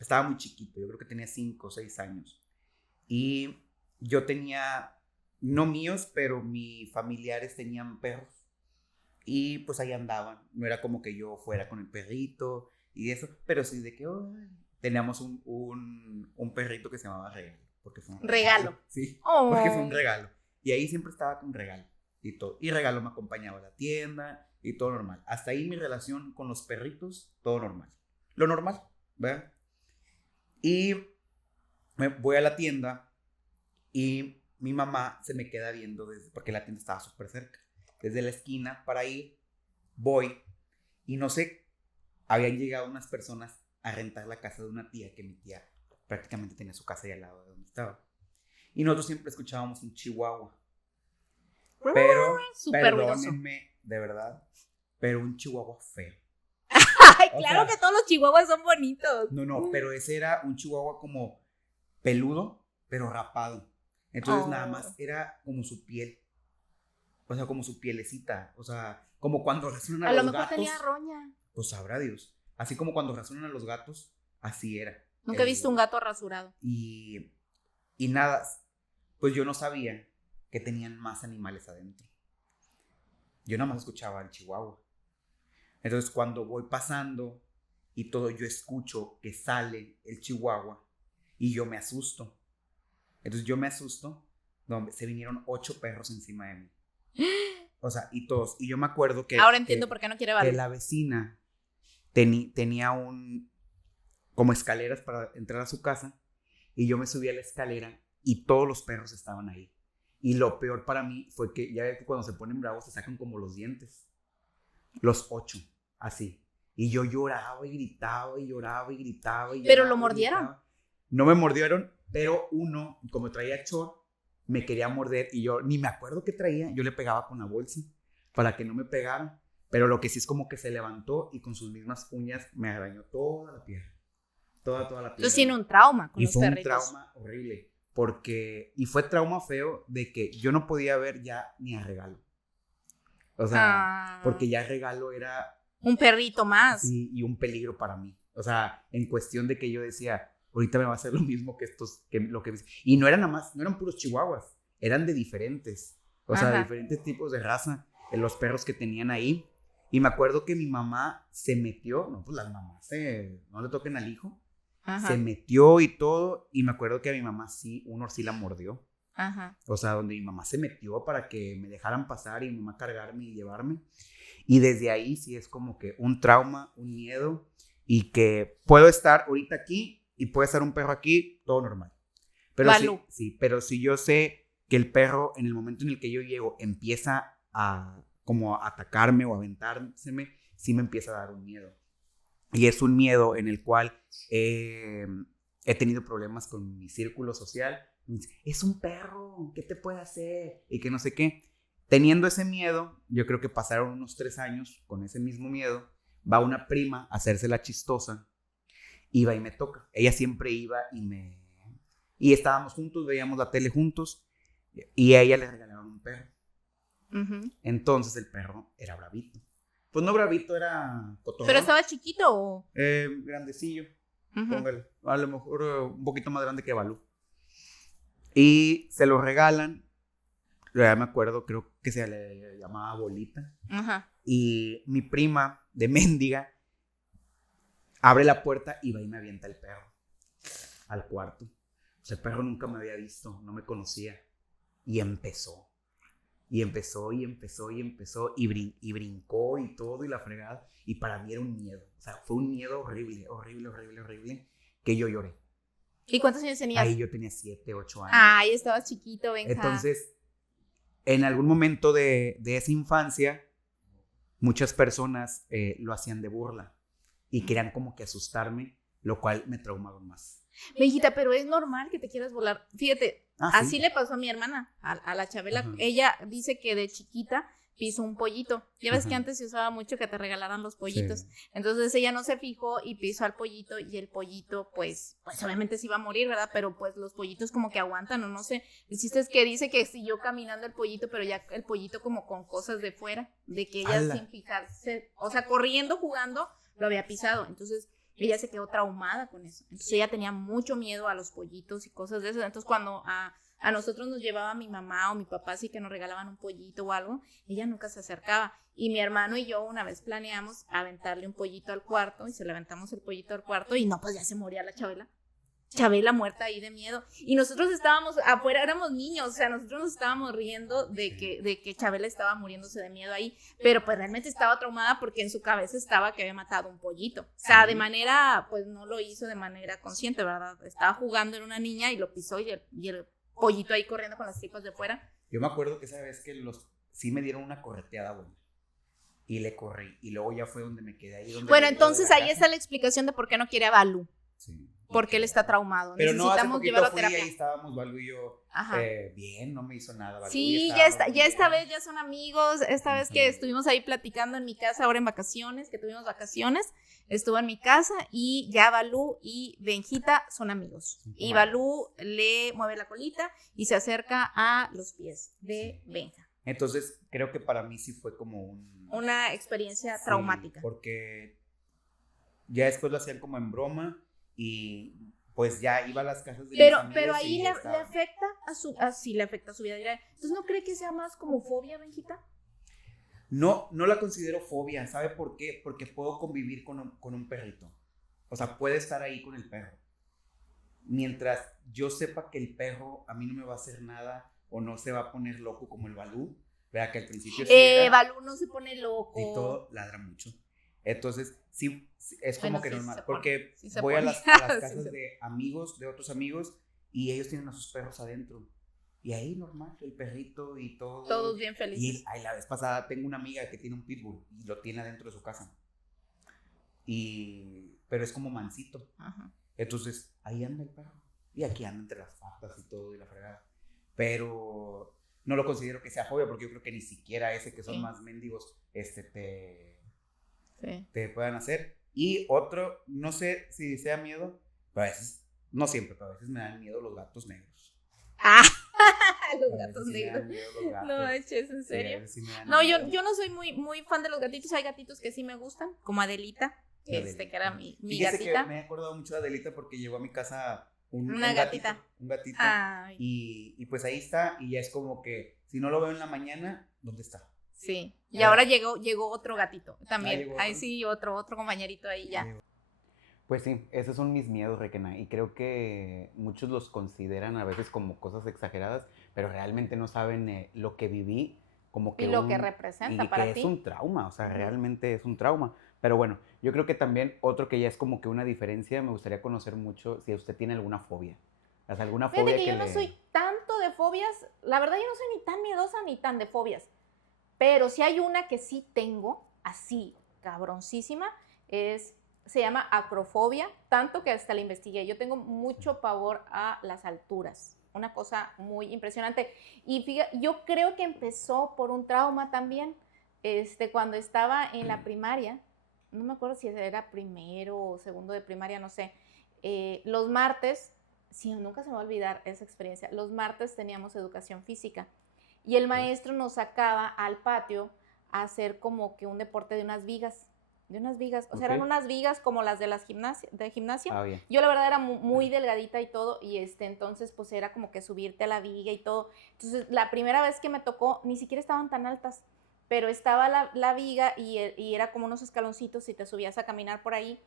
estaba muy chiquito, yo creo que tenía 5 o 6 años. Y yo tenía, no míos, pero mis familiares tenían perros. Y pues ahí andaban. No era como que yo fuera con el perrito y eso, pero sí de que teníamos un perrito que se llamaba Regalo. Porque fue un regalo. Sí, porque fue un regalo. Y ahí siempre estaba con Regalo. Y todo. Y Regalo me acompañaba a la tienda y todo normal. Hasta ahí mi relación con los perritos, todo normal. Lo normal, ¿verdad? Y me voy a la tienda y mi mamá se me queda viendo porque la tienda estaba súper cerca. Desde la esquina para ir, voy y no sé, habían llegado unas personas a rentar la casa de una tía, que mi tía prácticamente tenía su casa ahí al lado de donde estaba. Y nosotros siempre escuchábamos un chihuahua. Pero, perdónenme, de verdad, pero un chihuahua feo. Ay, claro que todos los chihuahuas son bonitos. No, pero ese era un chihuahua como peludo, pero rapado. Entonces nada más era como su piel. O sea, como su pielecita. O sea, como cuando rasuran a los gatos. A lo mejor tenía roña. Pues sabrá Dios. Así como cuando rasuran a los gatos, así era. Nunca he visto un gato rasurado. Y nada, pues yo no sabía que tenían más animales adentro. Yo nada más escuchaba al chihuahua. Entonces cuando voy pasando y todo, yo escucho que sale el chihuahua y yo me asusto. Entonces yo me asusto, se vinieron 8 perros encima de mí. O sea, y todos. Y yo me acuerdo que... Ahora entiendo por qué no quiere Balu. Que la vecina tenía como escaleras para entrar a su casa, y yo me subí a la escalera y todos los perros estaban ahí. Y lo peor para mí fue que ya cuando se ponen bravos se sacan como los dientes. Los 8, así. Y yo lloraba y gritaba y lloraba y gritaba. ¿Pero lo mordieron? No me mordieron, pero uno, como traía short, me quería morder y yo ni me acuerdo qué traía. Yo le pegaba con la bolsa para que no me pegaran. Pero lo que sí es como que se levantó y con sus mismas uñas me arañó toda la piel. toda la piel. Entonces tiene un trauma con y los fue perritos. un trauma horrible, y fue trauma feo de que yo no podía ver ya ni a Regalo. O sea, porque ya Regalo era... Un perrito más. Sí, y un peligro para mí. O sea, en cuestión de que yo decía, ahorita me va a hacer lo mismo que estos, y no eran nada más, no eran puros chihuahuas, eran de diferentes, o sea, de diferentes tipos de raza, los perros que tenían ahí. Y me acuerdo que mi mamá se metió, no, pues las mamás no le toquen al hijo, se metió y todo, y me acuerdo que a mi mamá uno sí la mordió. O sea, donde mi mamá se metió para que me dejaran pasar y mi mamá cargarme y llevarme. Y desde ahí sí es como que un trauma, un miedo, y que puedo estar ahorita aquí y puede estar un perro aquí, todo normal. Pero pero si yo sé que el perro en el momento en el que yo llego empieza a como a atacarme o a aventárseme, sí me empieza a dar un miedo. Y es un miedo en el cual he tenido problemas con mi círculo social. Es un perro, ¿qué te puede hacer? Y que no sé qué. Teniendo ese miedo, yo creo que pasaron unos 3 años con ese mismo miedo. Va una prima a hacerse la chistosa. Iba y me toca. Ella siempre iba y estábamos juntos, veíamos la tele juntos. Y a ella le regalaron un perro. Entonces el perro era bravito. Pues no bravito, era cotorrón. ¿Pero estaba chiquito o...? Grandecillo. Póngale. A lo mejor un poquito más grande que Balú. Y se lo regalan. Ya me acuerdo, creo que se le llamaba Bolita. Y mi prima de mendiga abre la puerta y va y me avienta el perro al cuarto. O sea, el perro nunca me había visto, no me conocía. Y empezó. Y brincó y todo y la fregada. Y para mí era un miedo. O sea, fue un miedo horrible, que yo lloré. ¿Y cuántos años tenías? Ahí yo tenía 7, 8 años. Ay, estabas chiquito, Benja. Entonces, en algún momento de esa infancia, muchas personas lo hacían de burla y querían como que asustarme, lo cual me traumaron más. Benjita, pero es normal que te quieras volar. Fíjate, así ¿sí? le pasó a mi hermana, a la Chabela. Ella dice que de chiquita pisó un pollito. Ya ves que antes se usaba mucho que te regalaran los pollitos. Sí. Entonces ella no se fijó y pisó al pollito y el pollito, pues obviamente se iba a morir, ¿verdad? Pero pues los pollitos como que aguantan o no sé. El chiste es que dice que siguió caminando el pollito, pero ya el pollito como con cosas de fuera, de que ella sin fijarse, o sea, corriendo, jugando, lo había pisado. Entonces ella se quedó traumada con eso. Entonces ella tenía mucho miedo a los pollitos y cosas de eso. Entonces cuando a nosotros nos llevaba mi mamá o mi papá, así que nos regalaban un pollito o algo, ella nunca se acercaba. Y mi hermano y yo una vez planeamos aventarle un pollito al cuarto y se le aventamos el pollito al cuarto y no, pues ya se moría la Chabela muerta ahí de miedo. Y nosotros estábamos afuera, éramos niños, o sea, nosotros nos estábamos riendo de que Chabela estaba muriéndose de miedo ahí, pero pues realmente estaba traumada porque en su cabeza estaba que había matado un pollito. O sea, de manera, pues no lo hizo de manera consciente, ¿verdad? Estaba jugando en una niña y lo pisó y el pollito ahí corriendo con las tripas de fuera. Yo me acuerdo que esa vez que sí me dieron una correteada, bueno, y le corrí, y luego ya fue donde me quedé ahí. Bueno, entonces ahí está la explicación de por qué no quiere a Balú. Sí. Porque él está traumado. Pero necesitamos no, hace llevarlo a poquito terapia. Ahí estábamos Balú y yo, bien, no me hizo nada. Balú, sí, esta vez ya son amigos. Esta vez que estuvimos ahí platicando en mi casa, ahora en vacaciones, que tuvimos vacaciones, estuvo en mi casa y ya Balú y Benjita son amigos. Y Balú le mueve la colita y se acerca a los pies de Benja. Entonces, creo que para mí sí fue como una experiencia traumática. Porque ya después lo hacían como en broma. Y pues ya iba a las casas de mis amigos. Pero ahí le afecta le afecta a su vida diaria. Entonces, ¿no cree que sea más como fobia, Benjita? No la considero fobia. ¿Sabe por qué? Porque puedo convivir con un perrito. O sea, puede estar ahí con el perro. Mientras yo sepa que el perro a mí no me va a hacer nada o no se va a poner loco como el Balú. Vea que al principio Balú no se pone loco. Y todo ladra mucho. Entonces, sí, es como que normal, porque voy pone. a las casas de amigos, de otros amigos, y ellos tienen a sus perros adentro. Y ahí normal, el perrito y todo. Todos bien felices. Y la vez pasada tengo una amiga que tiene un pitbull y lo tiene adentro de su casa. Pero es como mansito. Entonces, ahí anda el perro. Y aquí anda entre las patas y todo y la fregada. Pero no lo considero que sea fobia, porque yo creo que ni siquiera ese que son más mendigos, te puedan hacer. Y otro, no sé si sea miedo, Pero a veces, no siempre, pero a veces me dan miedo los gatos negros. Ah, los A gatos veces sí me negros. dan miedo los gatos. No, eches, ¿en Sí, a serio? veces sí me dan No, miedo. yo no soy muy fan de los gatitos. Hay gatitos que sí me gustan, como Adelita, Adelita. que era mi Fíjese gatita. que me he acordado mucho de Adelita porque llegó a mi casa Una un gatita. gatito, un gatito. Ay, Y pues ahí está, y ya es como que si no lo veo en la mañana, ¿dónde está? sí. Y Ya. ahora llegó otro gatito también. llegó Ahí otro. sí, otro compañerito ahí ya. Pues sí, esos son mis miedos, Requena, y creo que muchos los consideran a veces como cosas exageradas, pero realmente no saben lo que viví, como que Y lo que representa y para que ti. es un trauma, o sea, Ujú. realmente es un trauma. Pero bueno, yo creo que también otro que ya es como que una diferencia, me gustaría conocer mucho si usted tiene alguna fobia. O sea, alguna Fíjate fobia que yo no soy tanto de fobias, la verdad yo no soy ni tan miedosa ni tan de fobias, pero si hay una que sí tengo, así, cabroncísima, se llama acrofobia, tanto que hasta la investigué. Yo tengo mucho pavor a las alturas, una cosa muy impresionante. Y fíjate, yo creo que empezó por un trauma también, cuando estaba en la primaria, no me acuerdo si era primero o segundo de primaria, no sé, los martes, sí, nunca se me va a olvidar esa experiencia. Los martes teníamos educación física y el maestro nos sacaba al patio a hacer como que un deporte de unas vigas. O sea, eran unas vigas como las de las gimnasia. Ah, bien. Yo la verdad era muy delgadita y todo, y entonces pues era como que subirte a la viga y todo. Entonces la primera vez que me tocó, ni siquiera estaban tan altas, pero estaba la viga y era como unos escaloncitos y te subías a caminar por ahí,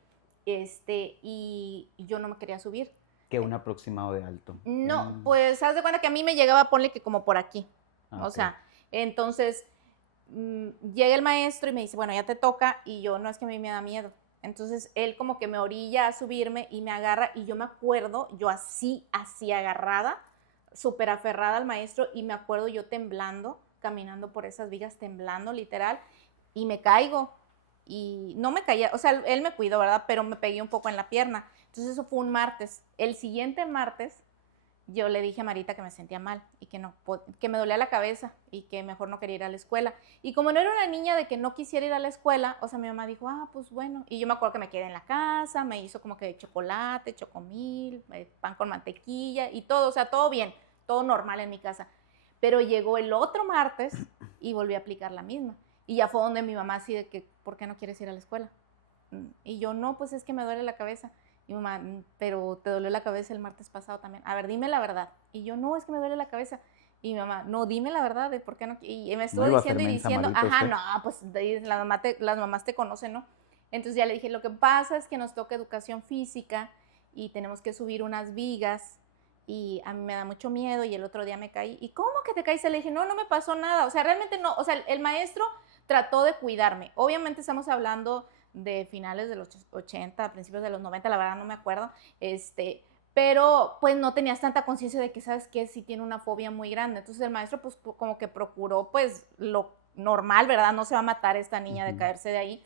y yo no me quería subir. Que un aproximado de alto. No, pues haz de cuenta que a mí me llegaba, ponle que como por aquí. Ah, O ok. sea, entonces llega el maestro y me dice, bueno, ya te toca, y yo, no, es que a mí me da miedo. Entonces él como que me orilla a subirme y me agarra, y yo me acuerdo, yo así agarrada, súper aferrada al maestro, y me acuerdo yo temblando, caminando por esas vigas, temblando literal, y me caigo. Y no me caía, o sea, él me cuidó, ¿verdad? Pero me pegué un poco en la pierna. Entonces eso fue un martes. El siguiente martes yo le dije a Marita que me sentía mal y que me dolía la cabeza y que mejor no quería ir a la escuela. Y como no era una niña de que no quisiera ir a la escuela, o sea, mi mamá dijo, pues bueno. Y yo me acuerdo que me quedé en la casa, me hizo como que de chocolate, chocomil, pan con mantequilla y todo, o sea, todo bien, todo normal en mi casa. Pero llegó el otro martes y volví a aplicar la misma. Y ya fue donde mi mamá así de que, ¿por qué no quieres ir a la escuela? Y yo, no, pues es que me duele la cabeza. Y mamá, pero te dolió la cabeza el martes pasado también. A ver, dime la verdad. Y yo, no, es que me duele la cabeza. Y mi mamá, no, dime la verdad de por qué no. Y me estuvo diciendo y diciendo, ajá, no, pues las mamás te conocen, ¿no? Entonces ya le dije, lo que pasa es que nos toca educación física y tenemos que subir unas vigas y a mí me da mucho miedo y el otro día me caí. ¿Y cómo que te caíste? Le dije, no me pasó nada. O sea, realmente no, o sea, el maestro trató de cuidarme. Obviamente estamos hablando de finales de los 80, principios de los 90, la verdad no me acuerdo, pero pues no tenías tanta conciencia de que, ¿sabes qué? Sí tiene una fobia muy grande. Entonces el maestro pues como que procuró pues lo normal, ¿verdad? No se va a matar esta niña de caerse de ahí,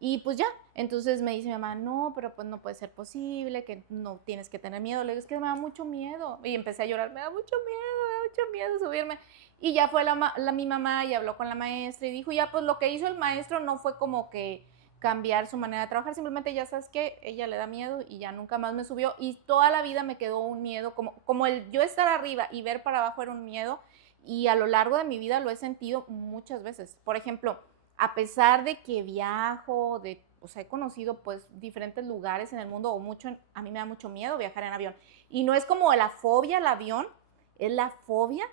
y pues ya. Entonces me dice mi mamá, no, pero pues no puede ser posible, que no tienes que tener miedo. Le digo, es que me da mucho miedo. Y empecé a llorar, me da mucho miedo subirme. Y ya fue mi mamá y habló con la maestra y dijo, ya pues lo que hizo el maestro no fue como que cambiar su manera de trabajar, simplemente ya sabes que ella le da miedo y ya nunca más me subió. Y toda la vida me quedó un miedo, como el yo estar arriba y ver para abajo era un miedo, y a lo largo de mi vida lo he sentido muchas veces. Por ejemplo, a pesar de que viajo, o sea, he conocido pues diferentes lugares en el mundo, a mí me da mucho miedo viajar en avión. Y no es como la fobia al avión, es la fobia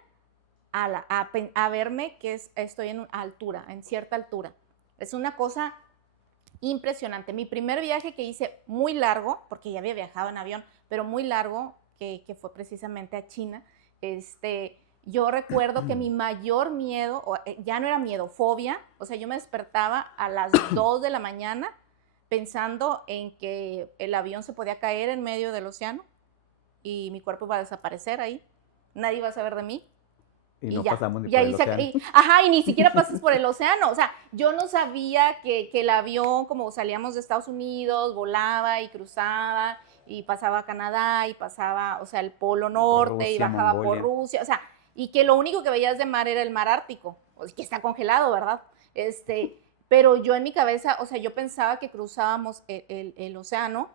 a verme que estoy en altura, en cierta altura. Es una cosa impresionante. Mi primer viaje que hice muy largo, porque ya había viajado en avión, pero muy largo, que fue precisamente a China, yo recuerdo que mi mayor miedo, ya no era miedo, fobia, o sea, yo me despertaba a las 2 de la mañana pensando en que el avión se podía caer en medio del océano y mi cuerpo iba a desaparecer ahí, nadie iba a saber de mí. Y no ya. pasamos ni por el océano. Y ni siquiera pasas por el océano. O sea, yo no sabía que el avión, como salíamos de Estados Unidos, volaba y cruzaba y pasaba a Canadá y pasaba, o sea, el Polo Norte, Rusia, y bajaba Mongolia. por Rusia. O sea, y que lo único que veías de mar era el mar Ártico, que está congelado, ¿verdad? Pero yo en mi cabeza, o sea, yo pensaba que cruzábamos el océano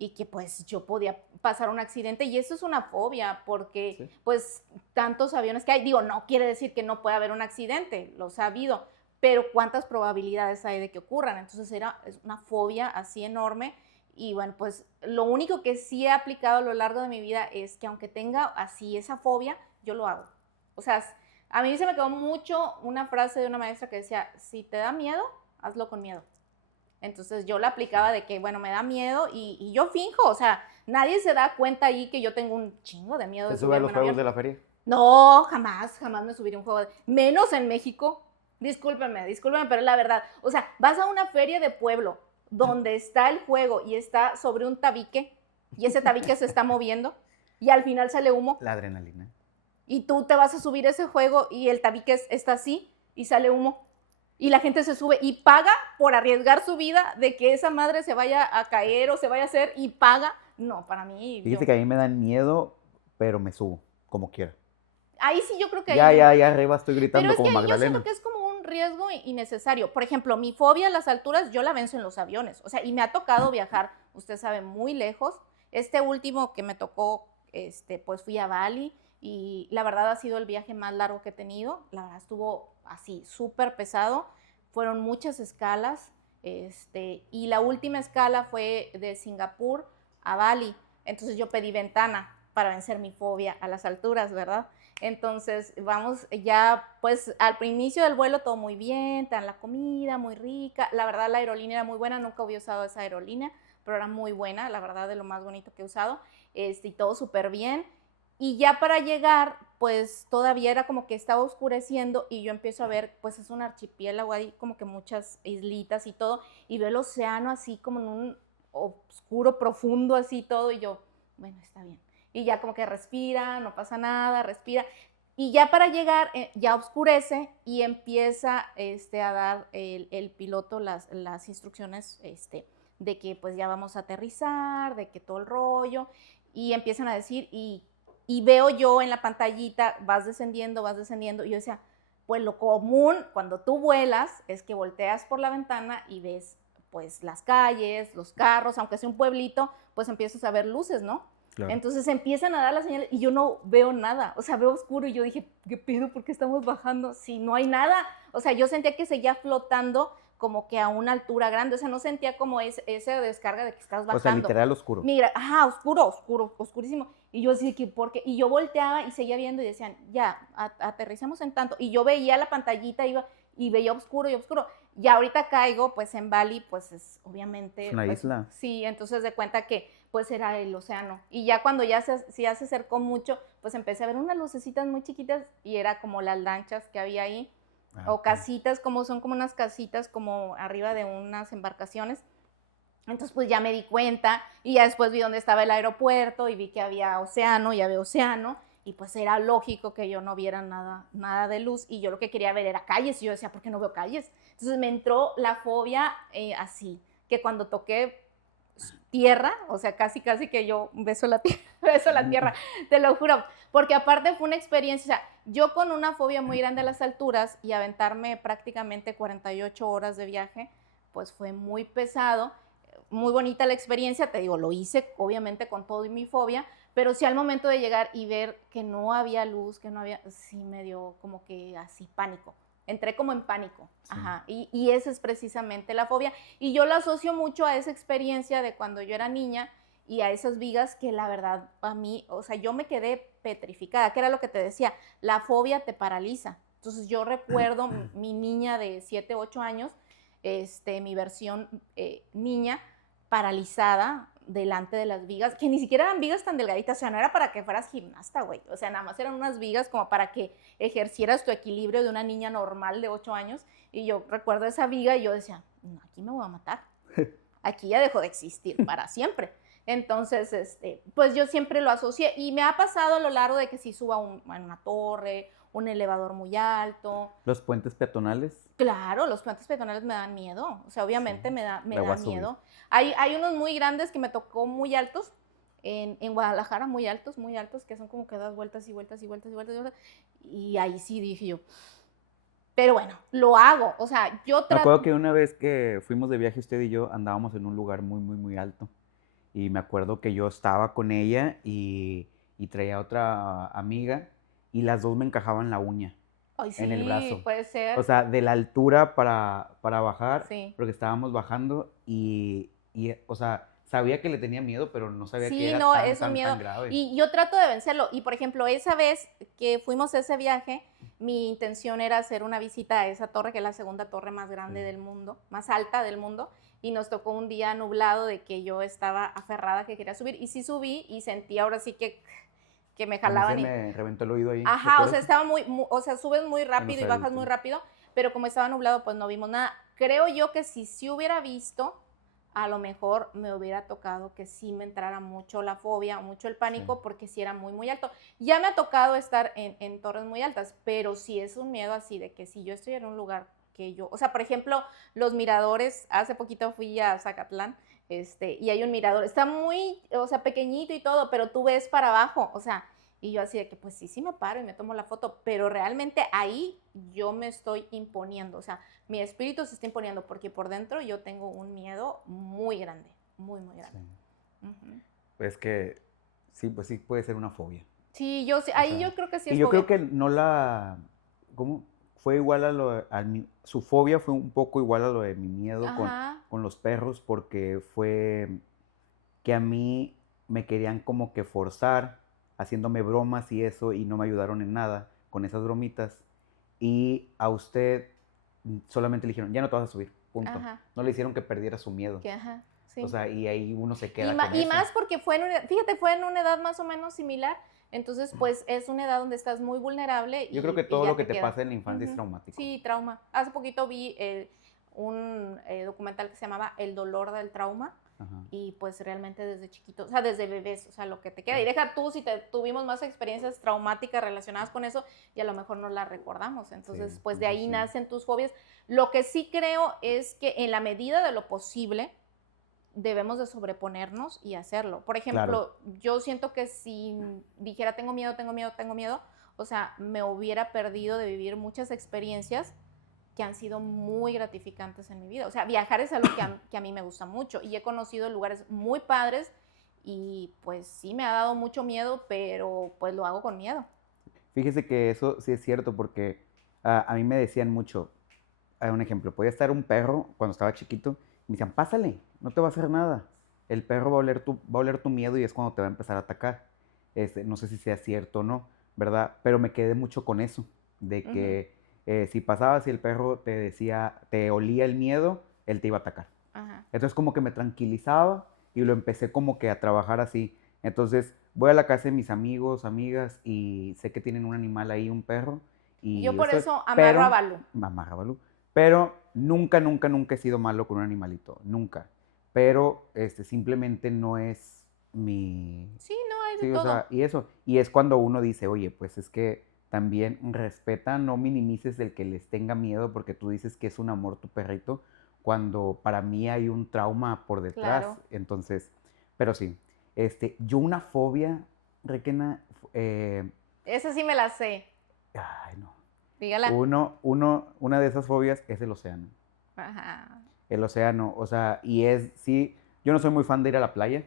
y que pues yo podía pasar un accidente, y eso es una fobia, porque pues tantos aviones que hay, digo, no quiere decir que no pueda haber un accidente, los ha habido, pero cuántas probabilidades hay de que ocurran. Entonces es una fobia así enorme. Y bueno, pues lo único que sí he aplicado a lo largo de mi vida es que aunque tenga así esa fobia, yo lo hago. O sea, a mí se me quedó mucho una frase de una maestra que decía, si te da miedo, hazlo con miedo. Entonces yo la aplicaba de que, bueno, me da miedo y yo finjo, o sea, nadie se da cuenta ahí que yo tengo un chingo de miedo. ¿Te de sube a subirme los a un juegos avión. de la feria? No, jamás me subiré a un juego, menos en México. Discúlpenme, pero es la verdad. O sea, vas a una feria de pueblo donde está el juego y está sobre un tabique y ese tabique se está moviendo y al final sale humo. La adrenalina. Y tú te vas a subir a ese juego y el tabique está así y sale humo. Y la gente se sube y paga por arriesgar su vida de que esa madre se vaya a caer o se vaya a hacer y paga. No, para mí. Fíjate que a mí me dan miedo, pero me subo, como quiera. Ahí sí yo creo que Ya arriba estoy gritando pero es como que Magdalena. yo siento que es como un riesgo innecesario. Por ejemplo, mi fobia a las alturas yo la venzo en los aviones. O sea, y me ha tocado viajar, usted sabe, muy lejos. Este último que me tocó, pues fui a Bali y la verdad ha sido el viaje más largo que he tenido. La verdad estuvo así, súper pesado. Fueron muchas escalas. Y la última escala fue de Singapur a Bali. Entonces yo pedí ventana para vencer mi fobia a las alturas, ¿verdad? Entonces, vamos ya, pues al inicio del vuelo todo muy bien, te dan la comida muy rica. La verdad, la aerolínea era muy buena, nunca había usado esa aerolínea, pero era muy buena, la verdad, de lo más bonito que he usado, y todo súper bien. Y ya para llegar, pues todavía era como que estaba oscureciendo y yo empiezo a ver, pues es un archipiélago ahí, como que muchas islitas y todo, y veo el océano así como en un oscuro, profundo así todo, y yo, bueno, está bien. Y ya como que respira, no pasa nada, respira. Y ya para llegar, ya oscurece y empieza a dar el piloto las instrucciones de que pues ya vamos a aterrizar, de que todo el rollo, y empiezan a decir, y veo yo en la pantallita, vas descendiendo, y yo decía, pues lo común cuando tú vuelas es que volteas por la ventana y ves pues las calles, los carros, aunque sea un pueblito, pues empiezas a ver luces, ¿no? Claro. Entonces empiezan a dar las señales y yo no veo nada, o sea, veo oscuro y yo dije, ¿qué pedo? ¿Por qué estamos bajando? Si no hay nada, o sea, yo sentía que seguía flotando como que a una altura grande, o sea, no sentía como esa descarga de que estás bajando. O sea, literal oscuro. Mira, oscurísimo. Y yo así que, ¿por qué? Y yo volteaba y seguía viendo y decían, ya, aterrizamos en tanto. Y yo veía la pantallita y veía oscuro. Y ahorita caigo, pues en Bali, pues es obviamente... Es una pues, isla. Sí, entonces de cuenta que pues era el océano. Y ya cuando ya se acercó mucho, pues empecé a ver unas lucecitas muy chiquitas y era como las lanchas que había ahí. O casitas, son como unas casitas como arriba de unas embarcaciones. Entonces pues ya me di cuenta y ya después vi dónde estaba el aeropuerto y vi que había océano, y pues era lógico que yo no viera nada de luz y yo lo que quería ver era calles y yo decía, ¿por qué no veo calles? Entonces me entró la fobia así, que cuando toqué tierra, o sea, casi que yo beso la tierra, te lo juro, porque aparte fue una experiencia, o sea, yo con una fobia muy grande a las alturas y aventarme prácticamente 48 horas de viaje, pues fue muy pesado, muy bonita la experiencia, te digo, lo hice obviamente con todo y mi fobia, pero sí al momento de llegar y ver que no había luz, sí me dio como que así pánico. Entré como en pánico, sí. Ajá, y esa es precisamente la fobia, y yo la asocio mucho a esa experiencia de cuando yo era niña y a esas vigas que la verdad a mí, o sea, yo me quedé petrificada, que era lo que te decía, la fobia te paraliza. Entonces yo recuerdo mi niña de 7, 8 años, mi versión niña, paralizada delante de las vigas, que ni siquiera eran vigas tan delgaditas, o sea, no era para que fueras gimnasta, güey, o sea, nada más eran unas vigas como para que ejercieras tu equilibrio de una niña normal de 8 años, y yo recuerdo esa viga y yo decía, no, aquí me voy a matar, aquí ya dejo de existir para siempre. Entonces, pues yo siempre lo asocié, y me ha pasado a lo largo de que si suba a una torre, un elevador muy alto. ¿Los puentes peatonales? Claro, los puentes peatonales me dan miedo, o sea, obviamente sí, me da miedo. Hay unos muy grandes que me tocó muy altos, en Guadalajara, muy altos, que son como que das vueltas y vueltas, y ahí sí dije yo, pero bueno, lo hago, o sea, yo Me acuerdo que una vez que fuimos de viaje usted y yo andábamos en un lugar muy, muy, muy alto, Y me acuerdo que yo estaba con ella y traía otra amiga y las dos me encajaban la uña Ay, en el sí, brazo. puede ser. O sea, de la altura para bajar, Sí. porque estábamos bajando o sea, sabía que le tenía miedo, pero no sabía que Sí, era no, tan, es un tan, miedo. tan grave. Y yo trato de vencerlo. Y por ejemplo, esa vez que fuimos a ese viaje, mi intención era hacer una visita a esa torre, que es la segunda torre más grande Sí. del mundo, más alta del mundo. Y nos tocó un día nublado de que yo estaba aferrada que quería subir. Y sí subí y sentí ahora sí que me A mí se jalaban. me reventó el oído ahí, ¿te Ajá, o sea, acuerdas? estaba o sea, subes muy En los rápido y bajas muy cerritos. rápido, pero como estaba nublado, pues no vimos nada. Creo yo que si sí hubiera visto, a lo mejor me hubiera tocado que sí me entrara mucho la fobia, mucho el pánico, Sí. porque sí era muy, muy alto. Ya me ha tocado estar en torres muy altas, pero sí es un miedo así de que si yo estoy en un lugar que yo, o sea, por ejemplo, los miradores, hace poquito fui a Zacatlán, y hay un mirador, está muy, o sea, pequeñito y todo, pero tú ves para abajo, o sea, y yo así de que, pues sí, sí me paro y me tomo la foto, pero realmente ahí yo me estoy imponiendo, o sea, mi espíritu se está imponiendo porque por dentro yo tengo un miedo muy grande, muy, muy grande. Sí. Ujú. Pues que sí, pues sí puede ser una fobia. Sí, yo sí, O ahí sea, yo creo que sí y es yo creo fobia. que no ¿cómo? Fue igual su fobia fue un poco igual a lo de mi miedo Ajá, con los perros, porque fue que a mí me querían como que forzar, haciéndome bromas y eso, y no me ayudaron en nada con esas bromitas. Y a usted solamente le dijeron, ya no te vas a subir, punto. ajá, No le hicieron que perdiera su miedo. que ajá, O sí. sea, y ahí uno se Y, queda con y eso. más porque fue en una, fíjate, fue en una edad más o menos similar, entonces pues es una edad donde estás muy vulnerable Yo creo que y todo ya lo que te te queda. pasa en la infancia es Ujú. traumático. Sí, trauma. Hace poquito vi un documental que se llamaba El dolor del trauma. Ajá. Y pues realmente desde chiquito, o sea, desde bebés, o sea, lo que te queda. Y deja tú si tuvimos más experiencias traumáticas relacionadas con eso y a lo mejor no las recordamos. Entonces, Sí, pues de eso ahí sí. nacen tus fobias. Lo que sí creo es que en la medida de lo posible debemos de sobreponernos y hacerlo. Por Claro. ejemplo, yo siento que si dijera tengo miedo, tengo miedo, tengo miedo, o sea, me hubiera perdido de vivir muchas experiencias que han sido muy gratificantes en mi vida. O sea, viajar es algo que a mí me gusta mucho y he conocido lugares muy padres y pues sí me ha dado mucho miedo, pero pues lo hago con miedo. Fíjese que eso sí es cierto porque a mí me decían mucho, un ejemplo, podía estar un perro cuando estaba chiquito y me decían, pásale, no te va a hacer nada. El perro va a oler tu miedo y es cuando te va a empezar a atacar. No sé si sea cierto o no, ¿verdad? Pero me quedé mucho con eso, de Ujú. que si pasabas y el perro te decía, te olía el miedo, él te iba a atacar. Ajá. Entonces como que me tranquilizaba y lo empecé como que a trabajar así. Entonces voy a la casa de mis amigos, amigas y sé que tienen un animal ahí, un perro, Yo y por eso, eso amarro a pero, Balú. mamá Balú, pero nunca, nunca, nunca he sido malo con un animalito, nunca. Pero simplemente no es mi, Sí, no, hay de sí, o todo. sea, y eso, y es cuando uno dice, oye, pues es que también respeta, no minimices el que les tenga miedo porque tú dices que es un amor tu perrito, cuando para mí hay un trauma por detrás. Claro. Entonces, pero sí, yo una fobia, Requena, Esa sí me la sé. ay no, Dígala. una de esas fobias es el océano. Ajá. El océano, o sea, sí, yo no soy muy fan de ir a la playa,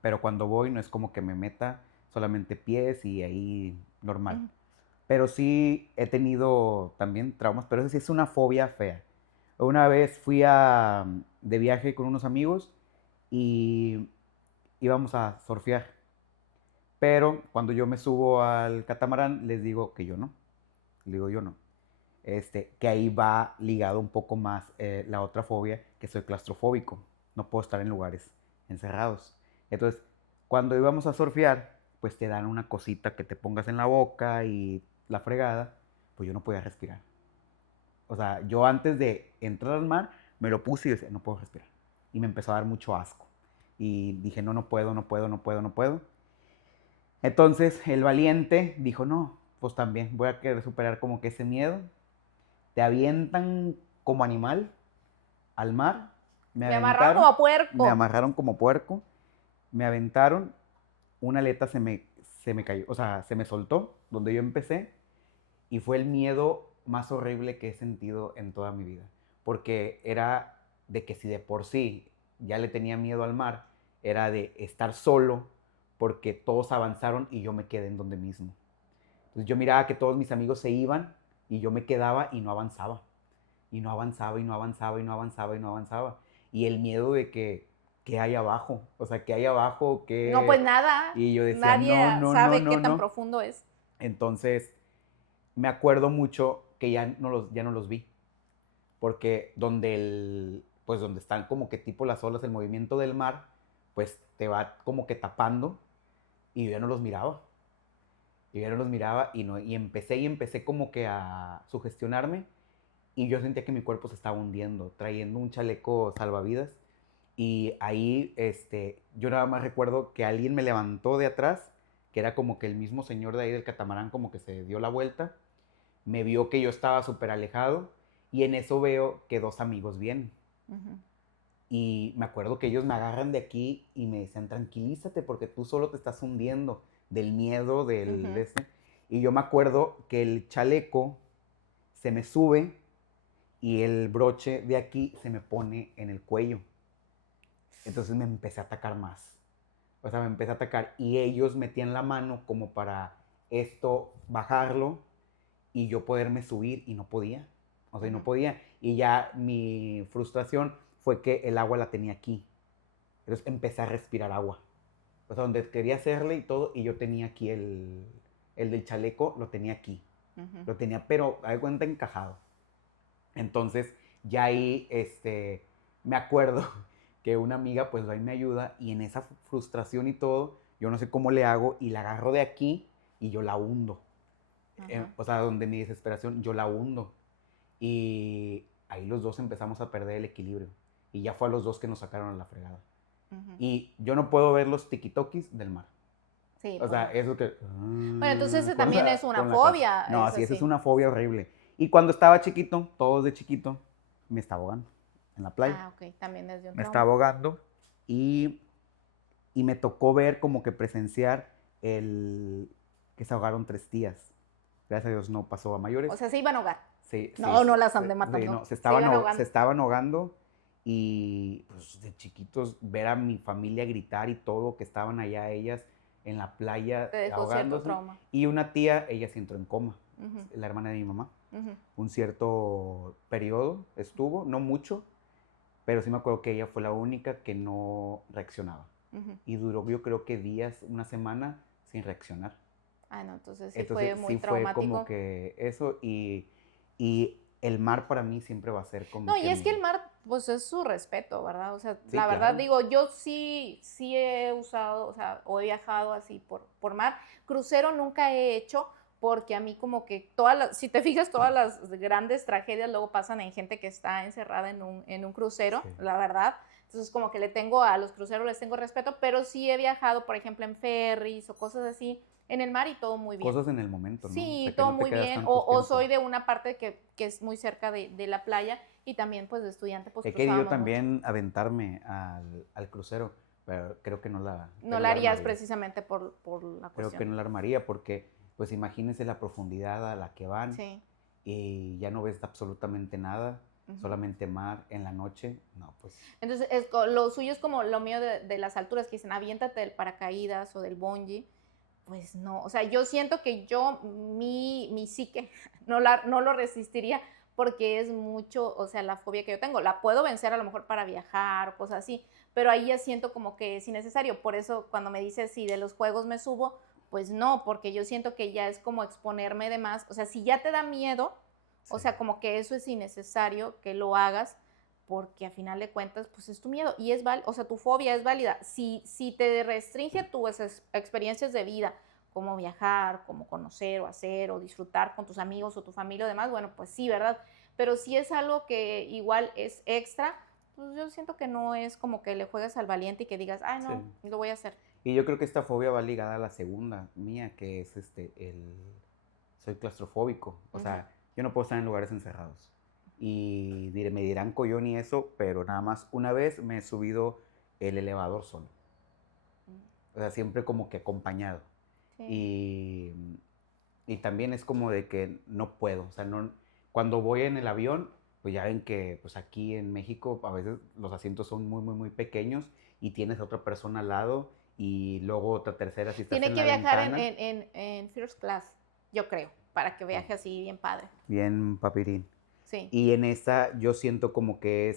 pero cuando voy no es como que me meta solamente pies y ahí normal. Ujú. Pero sí he tenido también traumas, pero eso sí es una fobia fea. Una vez de viaje con unos amigos y íbamos a surfear. Pero cuando yo me subo al catamarán, les digo que yo no. Les digo yo no. Que ahí va ligado un poco más la otra fobia, que soy claustrofóbico. No puedo estar en lugares encerrados. Entonces, cuando íbamos a surfear, pues te dan una cosita que te pongas en la boca y la fregada, pues yo no podía respirar. O sea, yo antes de entrar al mar, me lo puse y decía, no puedo respirar. Y me empezó a dar mucho asco. Y dije, no, no puedo, no puedo, no puedo, no puedo. Entonces, el valiente dijo, no, pues también voy a querer superar como que ese miedo. Te avientan como animal al mar, Me amarraron como a me puerco. amarraron como puerco, me aventaron, una aleta se me cayó, o sea, se me soltó donde yo empecé y fue el miedo más horrible que he sentido en toda mi vida, porque era de que si de por sí ya le tenía miedo al mar era de estar solo porque todos avanzaron y yo me quedé en donde mismo. Entonces yo miraba que todos mis amigos se iban y yo me quedaba y no avanzaba. Y no avanzaba, y no avanzaba, y no avanzaba, y no avanzaba. Y el miedo de que, ¿qué hay abajo? O sea, ¿qué hay abajo? ¿Qué? No, pues nada. Y yo decía, Nadie sabe qué tan profundo es. Entonces, me acuerdo mucho que ya no los vi. Porque pues donde están como que tipo las olas, el movimiento del mar, pues te va como que tapando y yo ya no los miraba. Yo ya no los miraba y empecé como que a sugestionarme y yo sentía que mi cuerpo se estaba hundiendo, trayendo un chaleco salvavidas y ahí yo nada más recuerdo que alguien me levantó de atrás, que era como que el mismo señor de ahí del catamarán como que se dio la vuelta, me vio que yo estaba súper alejado y en eso veo que dos amigos vienen. Uh-huh. Y me acuerdo que ellos me agarran de aquí y me decían, tranquilízate porque tú solo te estás hundiendo del miedo, uh-huh. Y yo me acuerdo que el chaleco se me sube y el broche de aquí se me pone en el cuello. Entonces me empecé a atacar más. O sea, me empecé a atacar y ellos metían la mano como para bajarlo y yo poderme subir y no podía. O sea, no podía. Y ya mi frustración fue que el agua la tenía aquí. Entonces empecé a respirar agua. O sea, donde quería hacerle y todo, y yo tenía aquí el del chaleco, lo tenía aquí. Uh-huh. Lo tenía, pero, a cuenta, encajado. Entonces, ya ahí, me acuerdo que una amiga, pues, ahí me ayuda, y en esa frustración y todo, yo no sé cómo le hago, y la agarro de aquí, y yo la hundo. Uh-huh. O sea, donde mi desesperación, yo la hundo. Y ahí los dos empezamos a perder el equilibrio. Y ya fue a los dos que nos sacaron a la fregada. Uh-huh. Y yo no puedo ver los tikitokis del mar. Sí. O sea, eso que... Bueno, entonces ese también es una fobia. No, sí, esa es una fobia horrible. Y cuando estaba chiquito, todos de chiquito, me estaba ahogando en la playa. Ah, ok, también desde un me estaba ahogando y me tocó ver, como que presenciar que se ahogaron 3 tías. Gracias a Dios no pasó a mayores. O sea, se iban a ahogar. Sí, no las andé matando. Sí, no, se estaban ahogando y pues de chiquitos ver a mi familia gritar y todo, que estaban allá ellas en la playa ahogándose. Trauma. Y una tía, ella sí entró en coma, uh-huh. La hermana de mi mamá. Uh-huh. Un cierto periodo estuvo, no mucho, pero sí me acuerdo que ella fue la única que no reaccionaba. Uh-huh. Y duró, yo creo que días, una semana sin reaccionar. Ah, no, entonces fue muy traumático. Fue como que eso y el mar para mí siempre va a ser como... No, y es que el mar, pues es su respeto, ¿verdad? O sea, sí, la verdad, digo, yo sí he usado, o sea, o he viajado así por mar. Crucero nunca he hecho porque a mí como que si te fijas, todas las grandes tragedias luego pasan en gente que está encerrada en un crucero, sí. La verdad. Entonces como que a los cruceros les tengo respeto, pero sí he viajado, por ejemplo, en ferries o cosas así, en el mar y todo muy bien. Cosas en el momento, ¿no? Sí, o sea, todo muy bien. O soy de una parte que es muy cerca de la playa y también pues de estudiante pues he querido también mucho aventarme al crucero, pero creo que no la harías precisamente por la cuestión. Creo que no la armaría porque pues imagínense la profundidad a la que van, sí. Y ya no ves absolutamente nada. Uh-huh. Solamente mar en la noche, no, pues. Entonces, lo suyo es como lo mío de las alturas, que dicen, aviéntate del paracaídas o del bungee. Pues no, o sea, yo siento que mi psique no lo resistiría porque es mucho, o sea, la fobia que yo tengo. La puedo vencer a lo mejor para viajar o cosas así, pero ahí ya siento como que es innecesario. Por eso cuando me dices si de los juegos me subo, pues no, porque yo siento que ya es como exponerme de más. O sea, si ya te da miedo, sí. O sea, como que eso es innecesario que lo hagas porque a final de cuentas, pues es tu miedo y o sea, tu fobia es válida. Si te restringe tus experiencias de vida, como viajar, como conocer o hacer o disfrutar con tus amigos o tu familia o demás, bueno, pues sí, ¿verdad? Pero si es algo que igual es extra, pues yo siento que no es como que le juegues al valiente y que digas, ay, no, sí. Lo voy a hacer. Y yo creo que esta fobia va ligada a la segunda mía, que es soy claustrofóbico. O uh-huh. sea, yo no puedo estar en lugares encerrados. Y me dirán collón y eso, pero nada más una vez me he subido el elevador solo. O sea, siempre como que acompañado. Sí. Y también es como de que no puedo. O sea, cuando voy en el avión, pues ya ven que pues aquí en México a veces los asientos son muy, muy, muy pequeños y tienes a otra persona al lado y luego otra tercera si estás Tiene en que la viajar ventana. en first class, yo creo, para que viaje así bien padre. Bien, papirín. Sí. Y en esta yo siento como que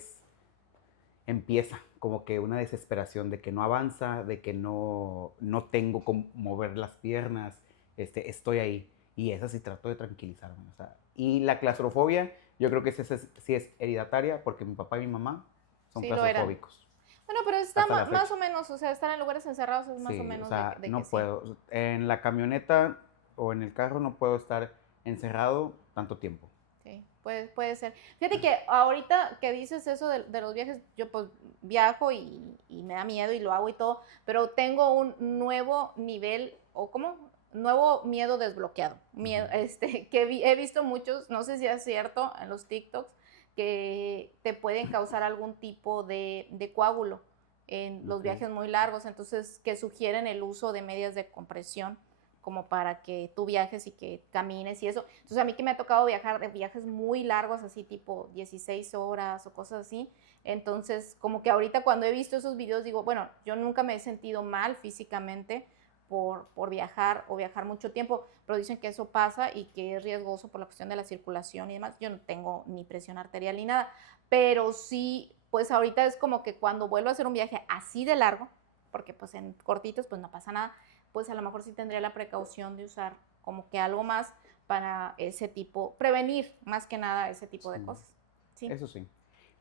empieza como que una desesperación de que no avanza, de que no tengo cómo mover las piernas, estoy ahí. Y esa sí trato de tranquilizarme. O sea, y la claustrofobia, yo creo que esa sí es hereditaria porque mi papá y mi mamá son Sí, lo eran. claustrofóbicos. Bueno, pero está Hasta la más fecha. o menos, o sea, estar en lugares encerrados es más o Sí, o menos sea, de que no sí. puedo. En la camioneta o en el carro no puedo estar encerrado tanto tiempo. Sí, puede ser. Fíjate que ahorita que dices eso de los viajes, yo pues viajo y me da miedo y lo hago y todo, pero tengo un nuevo nivel, o ¿cómo? Nuevo miedo desbloqueado. Miedo, he visto muchos, no sé si es cierto, en los TikToks, que te pueden causar algún tipo de coágulo en los viajes muy largos, entonces que sugieren el uso de medias de compresión como para que tú viajes y que camines y eso. Entonces a mí que me ha tocado viajar de viajes muy largos, así tipo 16 horas o cosas así, entonces como que ahorita cuando he visto esos videos digo, bueno, yo nunca me he sentido mal físicamente por viajar o viajar mucho tiempo, pero dicen que eso pasa y que es riesgoso por la cuestión de la circulación y demás. Yo no tengo ni presión arterial ni nada, pero sí, pues ahorita es como que cuando vuelvo a hacer un viaje así de largo, porque pues en cortitos pues no pasa nada, pues a lo mejor sí tendría la precaución de usar como que algo más para ese tipo, prevenir más que nada ese tipo de cosas. Sí. Eso sí.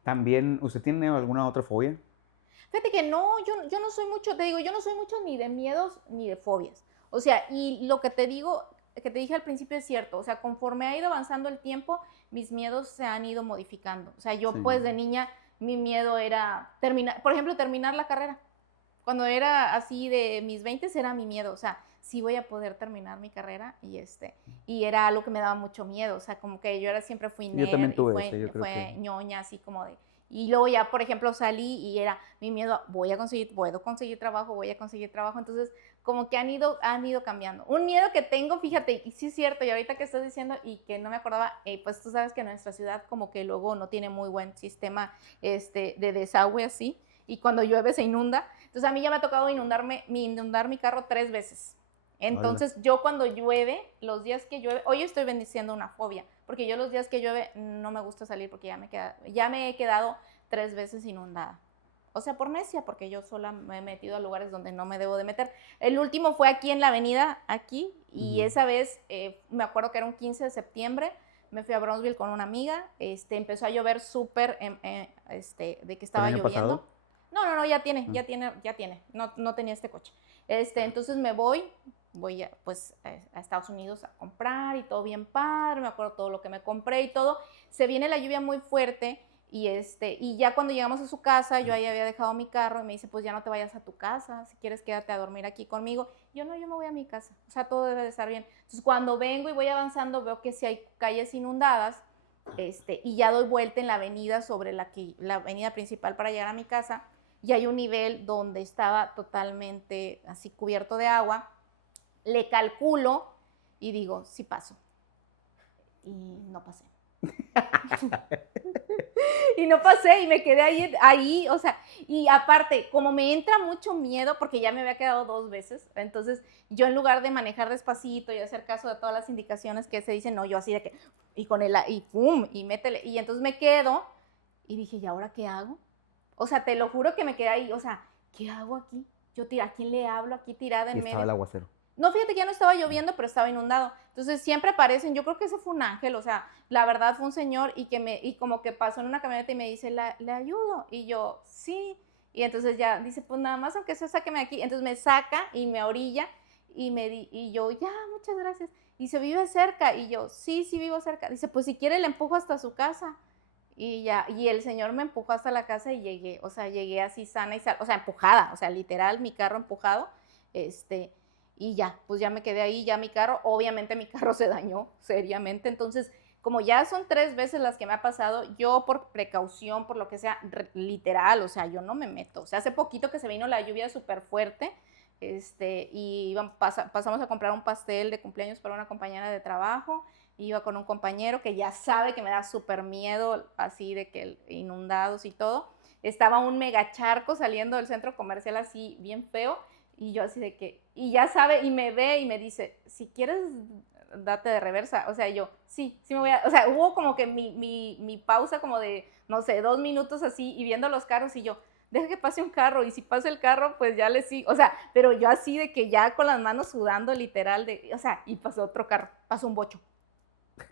También, ¿usted tiene alguna otra fobia? Fíjate que no, yo no soy mucho, te digo, yo no soy mucho ni de miedos ni de fobias. O sea, y lo que te digo, que te dije al principio es cierto. O sea, conforme ha ido avanzando el tiempo, mis miedos se han ido modificando. O sea, yo Sí. pues de niña, mi miedo era terminar, por ejemplo, terminar la carrera. Cuando era así de mis 20 era mi miedo, o sea, sí voy a poder terminar mi carrera y era algo que me daba mucho miedo, o sea, como que yo siempre fui Yo también nerd y tuve eso, yo creo fue que... ñoña, así como de, y luego ya, por ejemplo, salí y era mi miedo, puedo conseguir trabajo, entonces como que han ido cambiando. Un miedo que tengo, fíjate, y sí es cierto, y ahorita que estás diciendo y que no me acordaba, pues tú sabes que nuestra ciudad como que luego no tiene muy buen sistema de desagüe así, y cuando llueve se inunda. Entonces a mí ya me ha tocado inundar mi carro 3 veces. Entonces yo cuando llueve, los días que llueve, hoy estoy bendiciendo una fobia, porque yo los días que llueve no me gusta salir porque ya me he quedado 3 veces inundada. O sea, por necia, porque yo sola me he metido a lugares donde no me debo de meter. El último fue aquí en la avenida, aquí, y esa vez me acuerdo que era un 15 de septiembre, me fui a Brownsville con una amiga, empezó a llover súper, de que estaba ¿El año lloviendo. pasado? No, ya tiene, no tenía este coche. Entonces me voy pues a Estados Unidos a comprar y todo bien padre, me acuerdo todo lo que me compré y todo. Se viene la lluvia muy fuerte y ya cuando llegamos a su casa, yo ahí había dejado mi carro y me dice, pues ya no te vayas a tu casa, si quieres quédate a dormir aquí conmigo. Yo no, yo me voy a mi casa, o sea, todo debe de estar bien. Entonces cuando vengo y voy avanzando, veo que sí hay calles inundadas, y ya doy vuelta en la avenida sobre la avenida principal para llegar a mi casa, y hay un nivel donde estaba totalmente así cubierto de agua. Le calculo y digo, sí paso. Y no pasé. Y no pasé y me quedé ahí, o sea, y aparte, como me entra mucho miedo, porque ya me había quedado 2 veces, entonces yo en lugar de manejar despacito y hacer caso de todas las indicaciones que se dicen, no, yo así de que, y con y pum, y métele, y entonces me quedo, y dije, ¿y ahora qué hago? O sea, te lo juro que me quedé ahí, o sea, ¿qué hago aquí? ¿A quién le hablo aquí tirada en Y medio? estaba el aguacero. No, fíjate que ya no estaba lloviendo, pero estaba inundado. Entonces siempre aparecen, yo creo que ese fue un ángel, o sea, la verdad fue un señor y como que pasó en una camioneta y me dice, ¿le ayudo? Y yo, sí. Y entonces ya dice, pues nada más aunque sea, sáqueme aquí. Entonces me saca y me orilla y yo, ya, muchas gracias. Y dice, ¿vive cerca? Y yo, sí, vivo cerca. Dice, pues si quiere le empujo hasta su casa. Y ya, y el señor me empujó hasta la casa y llegué, o sea, llegué así sana y o sea, empujada, o sea, literal, mi carro empujado, y ya, pues ya me quedé ahí, ya mi carro, obviamente mi carro se dañó seriamente, entonces, como ya son 3 veces las que me ha pasado, yo por precaución, por lo que sea, literal, o sea, yo no me meto, o sea, hace poquito que se vino la lluvia súper fuerte, y pasamos a comprar un pastel de cumpleaños para una compañera de trabajo, iba con un compañero que ya sabe que me da súper miedo, así de que inundados y todo, estaba un mega charco saliendo del centro comercial así bien feo, y yo así de que, y ya sabe, y me ve y me dice, si quieres, date de reversa. O sea, yo, sí me voy a, o sea, hubo como que mi pausa como de, no sé, 2 minutos así, y viendo los carros, y yo, deja que pase un carro, y si pasa el carro, pues ya le sigo, o sea, pero yo así de que ya con las manos sudando literal, o sea, y pasó otro carro, pasó un bocho.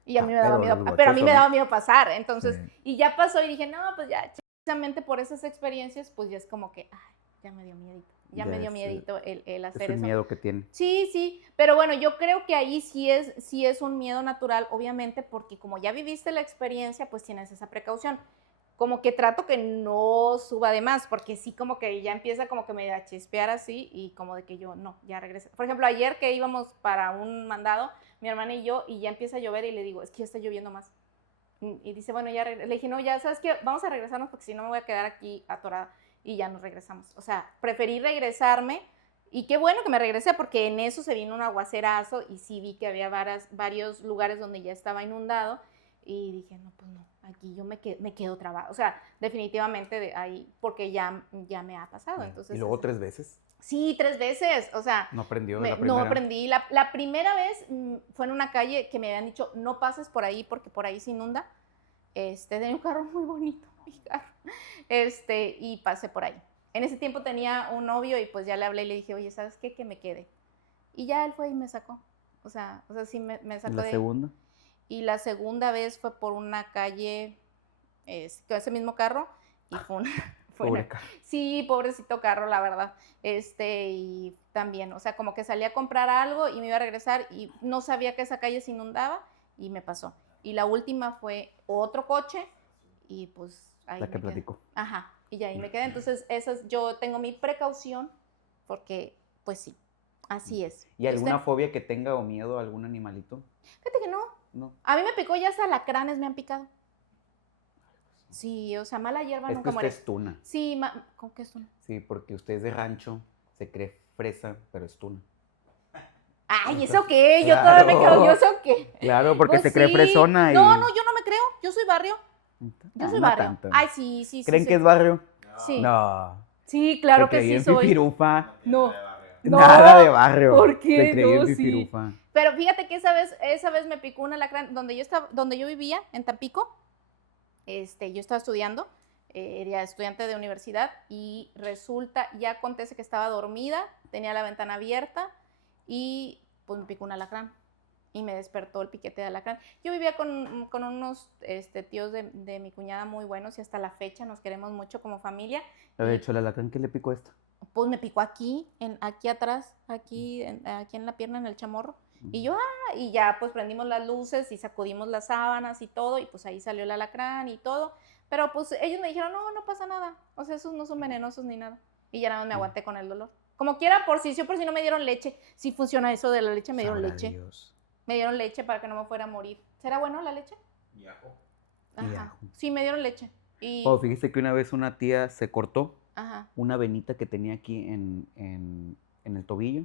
Y a mí me daba miedo, pero a mí me daba miedo pasar, entonces, y ya pasó y dije, no, pues ya, precisamente por esas experiencias, pues ya es como que, ay, ya me dio miedito, ya me dio miedito el hacer eso. Es el miedo que tiene. Sí, pero bueno, yo creo que ahí sí es un miedo natural, obviamente, porque como ya viviste la experiencia, pues tienes esa precaución. Como que trato que no suba de más, porque sí como que ya empieza como que me a chispear así y como de que yo, no, ya regresé. Por ejemplo, ayer que íbamos para un mandado, mi hermana y yo, y ya empieza a llover y le digo, es que ya está lloviendo más. Y dice, bueno, ya le dije, no, ya sabes qué, vamos a regresarnos porque si no me voy a quedar aquí atorada. Y ya nos regresamos. O sea, preferí regresarme y qué bueno que me regresé porque en eso se vino un aguacerazo y sí vi que había varios lugares donde ya estaba inundado y dije, no, pues no, aquí yo me quedo trabada. O sea, definitivamente de ahí, porque ya me ha pasado. Entonces, ¿y luego 3 veces? Sí, 3 veces, o sea. ¿No aprendió de la primera? No aprendí. La primera vez fue en una calle que me habían dicho, no pases por ahí porque por ahí se inunda. Tenía un carro muy bonito, mi carro. Y pasé por ahí. En ese tiempo tenía un novio y pues ya le hablé y le dije, oye, ¿sabes qué? Que me quede. Y ya él fue y me sacó. O sea sí me sacó de ahí. ¿La segunda? Y la segunda vez fue por una calle, con ese mismo carro, y fue una... Pobre carro. Sí, pobrecito carro, la verdad. Y también, o sea, como que salí a comprar algo y me iba a regresar y no sabía que esa calle se inundaba y me pasó. Y la última fue otro coche y pues ahí la que me quedé. platicó. Ajá, y ya ahí me quedé. Entonces, yo tengo mi precaución porque, pues sí, así es. ¿Y alguna fobia que tenga o miedo a algún animalito? Fíjate que no. No. A mí me picó ya hasta alacranes me han picado. Sí, o sea, mala hierba nunca muere. Es tuna. Sí, ¿cómo que es tuna? Sí, porque usted es de rancho, se cree fresa, pero es tuna. Ay, ¿eso qué? Claro. Yo todavía me creo, ¿yo eso qué? Claro, porque Pues se cree fresona y... No, yo no me creo, yo soy barrio. Yo soy no barrio. tanto. Ay, sí. ¿Creen que es barrio? Sí. No. Sí, claro que sí soy. Fifirufa. No. Nada de barrio. ¿Por qué? Se creía No, en sí. Fifirufa. Pero fíjate que esa vez me picó un alacrán donde yo vivía, en Tampico. Yo estaba estudiando, era estudiante de universidad y resulta, ya acontece que estaba dormida, tenía la ventana abierta y pues me picó un alacrán y me despertó el piquete de alacrán. Yo vivía con unos tíos de mi cuñada muy buenos y hasta la fecha nos queremos mucho como familia. De hecho, ¿el alacrán qué le picó esto? Pues me picó aquí atrás, aquí en la pierna, en el chamorro. Y yo, y ya pues prendimos las luces y sacudimos las sábanas y todo, y pues ahí salió el alacrán y todo. Pero pues ellos me dijeron, no pasa nada. O sea, esos no son venenosos ni nada. Y ya nada más me aguanté con el dolor. Como quiera, por si no me dieron leche. Sí funciona eso de la leche, me dieron leche. Dios. Me dieron leche para que no me fuera a morir. ¿Será bueno la leche? Y ajo. Ajá. Sí, me dieron leche. Y... Oh, fíjese que una vez una tía se cortó una venita que tenía aquí en el tobillo.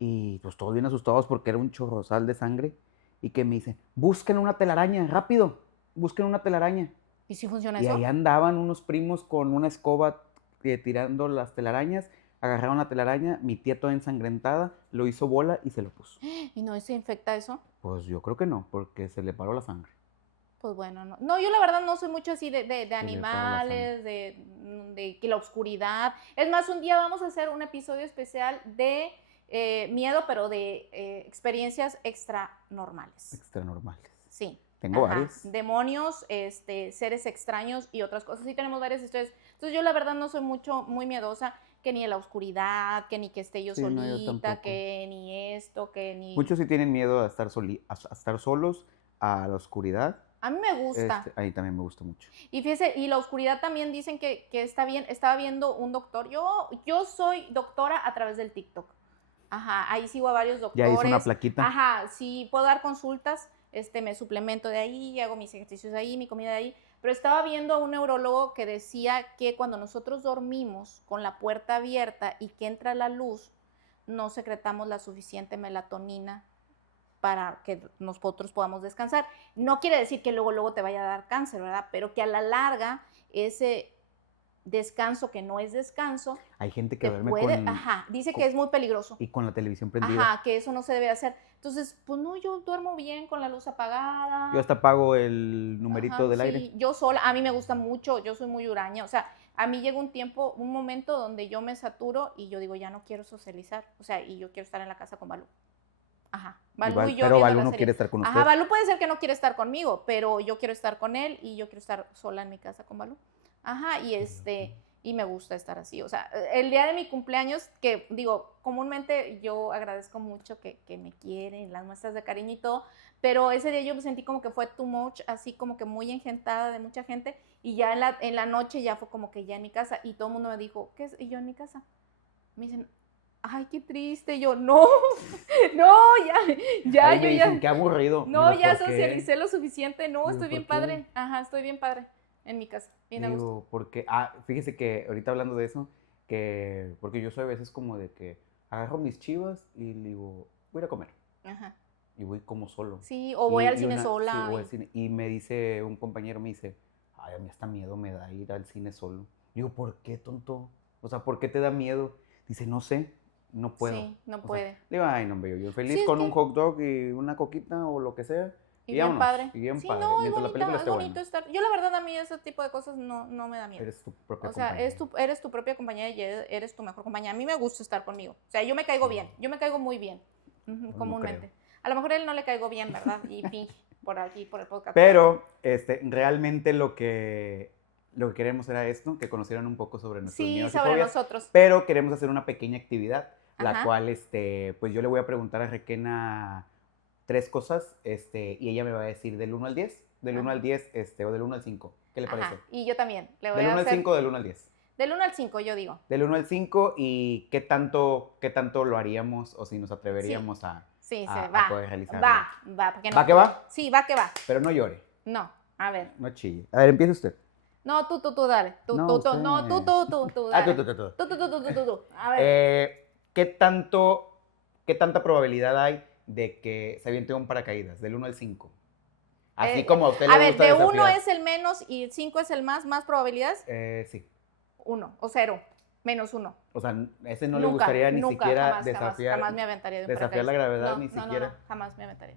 Y pues todos bien asustados porque era un chorrozal de sangre. Y que me dice, busquen una telaraña, rápido, busquen una telaraña. ¿Y si funciona y eso? ahí andaban unos primos con una escoba tirando las telarañas, agarraron la telaraña, mi tía toda ensangrentada, lo hizo bola y se lo puso. ¿Y no se infecta eso? Pues yo creo que no, porque se le paró la sangre. Pues bueno, no, yo la verdad no soy mucho así de animales, de que la oscuridad. Es más, un día vamos a hacer un episodio especial de miedo, pero de experiencias extranormales. Extranormales. Sí. Tengo varios. Demonios, seres extraños y otras cosas. Sí tenemos varias historias. Entonces yo la verdad no soy muy miedosa, que ni en la oscuridad, que ni que esté yo solita, no, yo que ni esto, que ni... Muchos sí tienen miedo a estar solos, a la oscuridad. A mí me gusta. A mí también me gusta mucho. Y fíjese, y la oscuridad también dicen que está bien. Estaba viendo un doctor. Yo soy doctora a través del TikTok. Ajá, ahí sigo a varios doctores. Ya hizo una plaquita. Ajá, sí, puedo dar consultas. Me suplemento de ahí, hago mis ejercicios de ahí, mi comida de ahí. Pero estaba viendo a un neurólogo que decía que cuando nosotros dormimos con la puerta abierta y que entra la luz, no secretamos la suficiente melatonina para que nosotros podamos descansar. No quiere decir que luego te vaya a dar cáncer, ¿verdad? Pero que a la larga descanso que no es descanso, Hay gente que te duerme puede, con, dice con- que es muy peligroso. y con la televisión prendida. Ajá, que eso no se debe hacer. Entonces, pues no, yo duermo bien con la luz apagada. Yo hasta pago el numerito Ajá, del sí, aire. yo sola, a mí me gusta mucho, yo soy muy huraña, o sea, a mí llega un momento donde yo me saturo y yo digo, ya no quiero socializar, o sea, y yo quiero estar en la casa con Balú. Ajá, Balú y yo Pero viendo Balú la no serie. quiere estar con usted. Ajá, Balú puede ser que no quiere estar conmigo, pero yo quiero estar con él y yo quiero estar sola en mi casa con Balú. Ajá, y me gusta estar así, o sea, el día de mi cumpleaños, que digo, comúnmente yo agradezco mucho que me quieren, las muestras de cariño y todo, pero ese día yo me sentí como que fue too much, así como que muy engentada de mucha gente, y ya en la noche ya fue como que ya en mi casa, y todo el mundo me dijo, ¿qué es? Y yo en mi casa. Me dicen, ay, qué triste. Y yo, no, no, ya, Ahí yo me dicen, ya. qué aburrido. No, Digo, ya ¿por qué? socialicé lo suficiente. No, Digo, estoy bien ¿por qué? padre. Ajá, estoy bien padre en mi casa. Bien a gusto. Digo, porque, fíjese que ahorita hablando de eso, porque yo soy a veces como de que agarro mis chivas y digo, voy a ir a comer. Ajá. Y voy como solo. Sí, o voy al cine Sí, sola. voy al cine. Y me dice un compañero, me dice, ay, a mí hasta miedo me da ir al cine solo. Digo, ¿por qué, tonto? O sea, ¿por qué te da miedo? Dice, no sé, no puedo. Sí, no O sea, puede. digo, ay, no, yo feliz Sí, es con que- un hot dog y una coquita o lo que sea. Y bien vámonos, padre. Y bien Sí, padre. no, es mientras la película bonito, es esté bonito buena. estar. Yo la verdad a mí ese tipo de cosas no me da miedo. Eres tu propia O sea, compañera. eres tu propia compañera y eres tu mejor compañera. A mí me gusta estar conmigo. O sea, yo me caigo bien. Yo me caigo muy bien. Ujú, No comúnmente. creo. A lo mejor a él no le caigo bien, ¿verdad? Y finge por aquí, por el podcast. Pero realmente lo que queremos era esto, que conocieran un poco sobre nuestros Sí, miedos y sobre fobias. nosotros. Pero queremos hacer una pequeña actividad, la Ajá. cual, pues yo le voy a preguntar a Requena 3 cosas, y ella me va a decir del 1 al 10, del 1 Ajá. al 10, o del 1 al 5. ¿Qué le parece? Ajá. Y yo también. Le voy Del a 1 al hacer 5 o del 1 al 10. del 1 al 5, yo digo. Del 1 al 5 y qué tanto lo haríamos o si nos atreveríamos a Sí, a va. poder realizarlo. Va. ¿Por qué no? ¿Va que va? Sí, va que va. Pero no llore, No, a ver. no chille. A ver, empiece usted. No, tú, dale. Tú, No, tú, usted. no, tú, Tú. dale. Tú. A ver. ¿Qué tanta probabilidad hay de que se aviente un paracaídas? Del 1 al 5. Así como a usted le A ver, gusta de 1 desafiar. es el menos y el 5 es el más probabilidades. Sí. 1 o 0, menos 1. O sea, ese no le gustaría ni siquiera desafiar, jamás me aventaría de un desafiar la paracaídas. gravedad, No, ni no, siquiera. No, jamás me aventaría.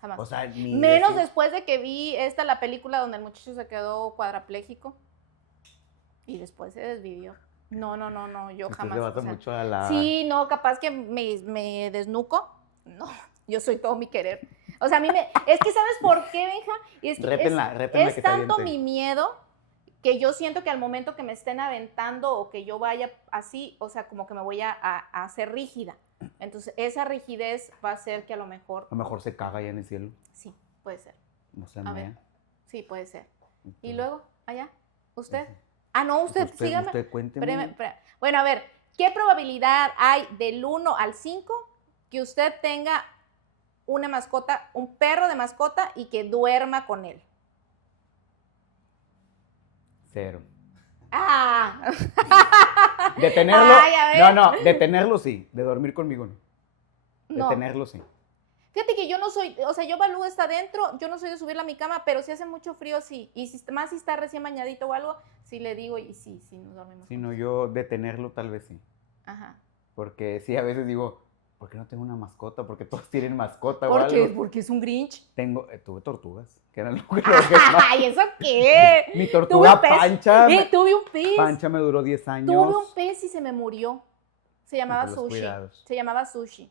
Jamás. O sea, ni Menos decir- después de que vi la película donde el muchacho se quedó cuadrapléjico y después se desvivió. No, yo Usted jamás. se basa o sea, mucho a la... sí, no, capaz que me desnuco. No, yo soy todo mi querer. O sea, es que ¿sabes por qué, Benja? Y es que Rétenla que es se tanto aviente. mi miedo que yo siento que al momento que me estén aventando o que yo vaya así, o sea, como que me voy a hacer rígida. Entonces, esa rigidez va a hacer que a lo mejor... A lo mejor se caga allá en el cielo. Sí, puede ser. No sé, A no ver. Sí, puede ser. Y Entonces, luego, allá, ¿usted? Ujú. Ah, no, usted, Usted, sígame. usted cuénteme. Espérame. Bueno, a ver, ¿qué probabilidad hay del 1 al 5 que usted tenga una mascota, un perro de mascota y que duerma con él? 0. ¡Ah! De tenerlo. Ay, a ver. No, de tenerlo sí. De dormir conmigo no. De No. tenerlo sí. Fíjate que yo no soy, o sea, yo Balú está adentro, yo no soy de subirla a mi cama, pero si hace mucho frío, sí. Y más si está recién bañadito o algo, sí le digo y sí, nos dormimos. Sí, no, yo de tenerlo tal vez sí. Ajá. Porque sí, a veces digo, ¿por qué no tengo una mascota? Porque todos tienen mascota o ¿Por qué? algo. Porque es un Grinch. Tuve tortugas, que eran lo que más. ¡Ay, eso qué! Mi Tuve tortuga un pez. Pancha. Tuve un pez. Pancha me duró 10 años. Tuve un pez y se me murió. Se llamaba Por los Sushi. cuidados. Se llamaba Sushi.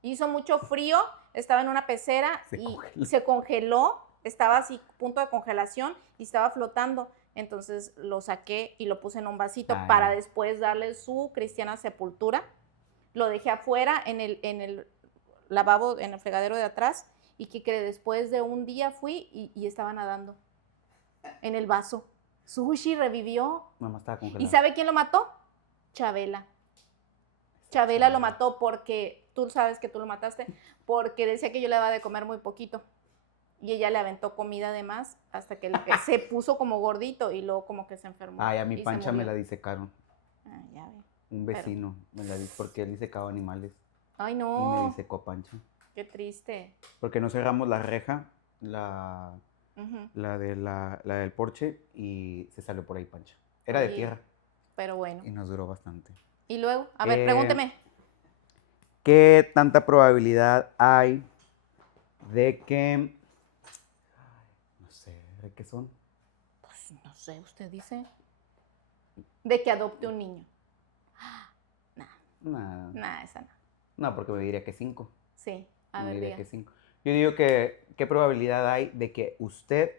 Hizo mucho frío, estaba en una pecera Se y congeló. se congeló. Estaba así, punto de congelación y estaba flotando. Entonces lo saqué y lo puse en un vasito Ay. para después darle su cristiana sepultura. Lo dejé afuera en el lavabo, en el fregadero de atrás. Y que después de un día fui y estaba nadando en el vaso. Sushi revivió. Mamá estaba congelada. ¿Y sabe quién lo mató? Chabela. Chabela lo mató porque, tú sabes que tú lo mataste, porque decía que yo le daba de comer muy poquito. Y ella le aventó comida de más hasta que se puso como gordito y luego como que se enfermó. Ay, a mi y se Pancha me murió. la disecaron. Ah, ya ve. Un vecino me la dice porque él disecaba animales. Ay, Y me no, disecó a Pancha. qué triste. Porque no cerramos la reja, la Ujú. del porche, y se salió por ahí Pancha. Era de Oye, tierra Pero bueno. y nos duró bastante. Y luego, a ver, Eh, pregúnteme. ¿Qué tanta probabilidad hay de que... No sé, ¿de qué son? Pues no sé, usted dice. De que adopte un niño. Nah, Nah, esa no. no, porque me diría que 5. Sí, a Me ver, diría diga. que 5. Yo digo que, ¿qué probabilidad hay de que usted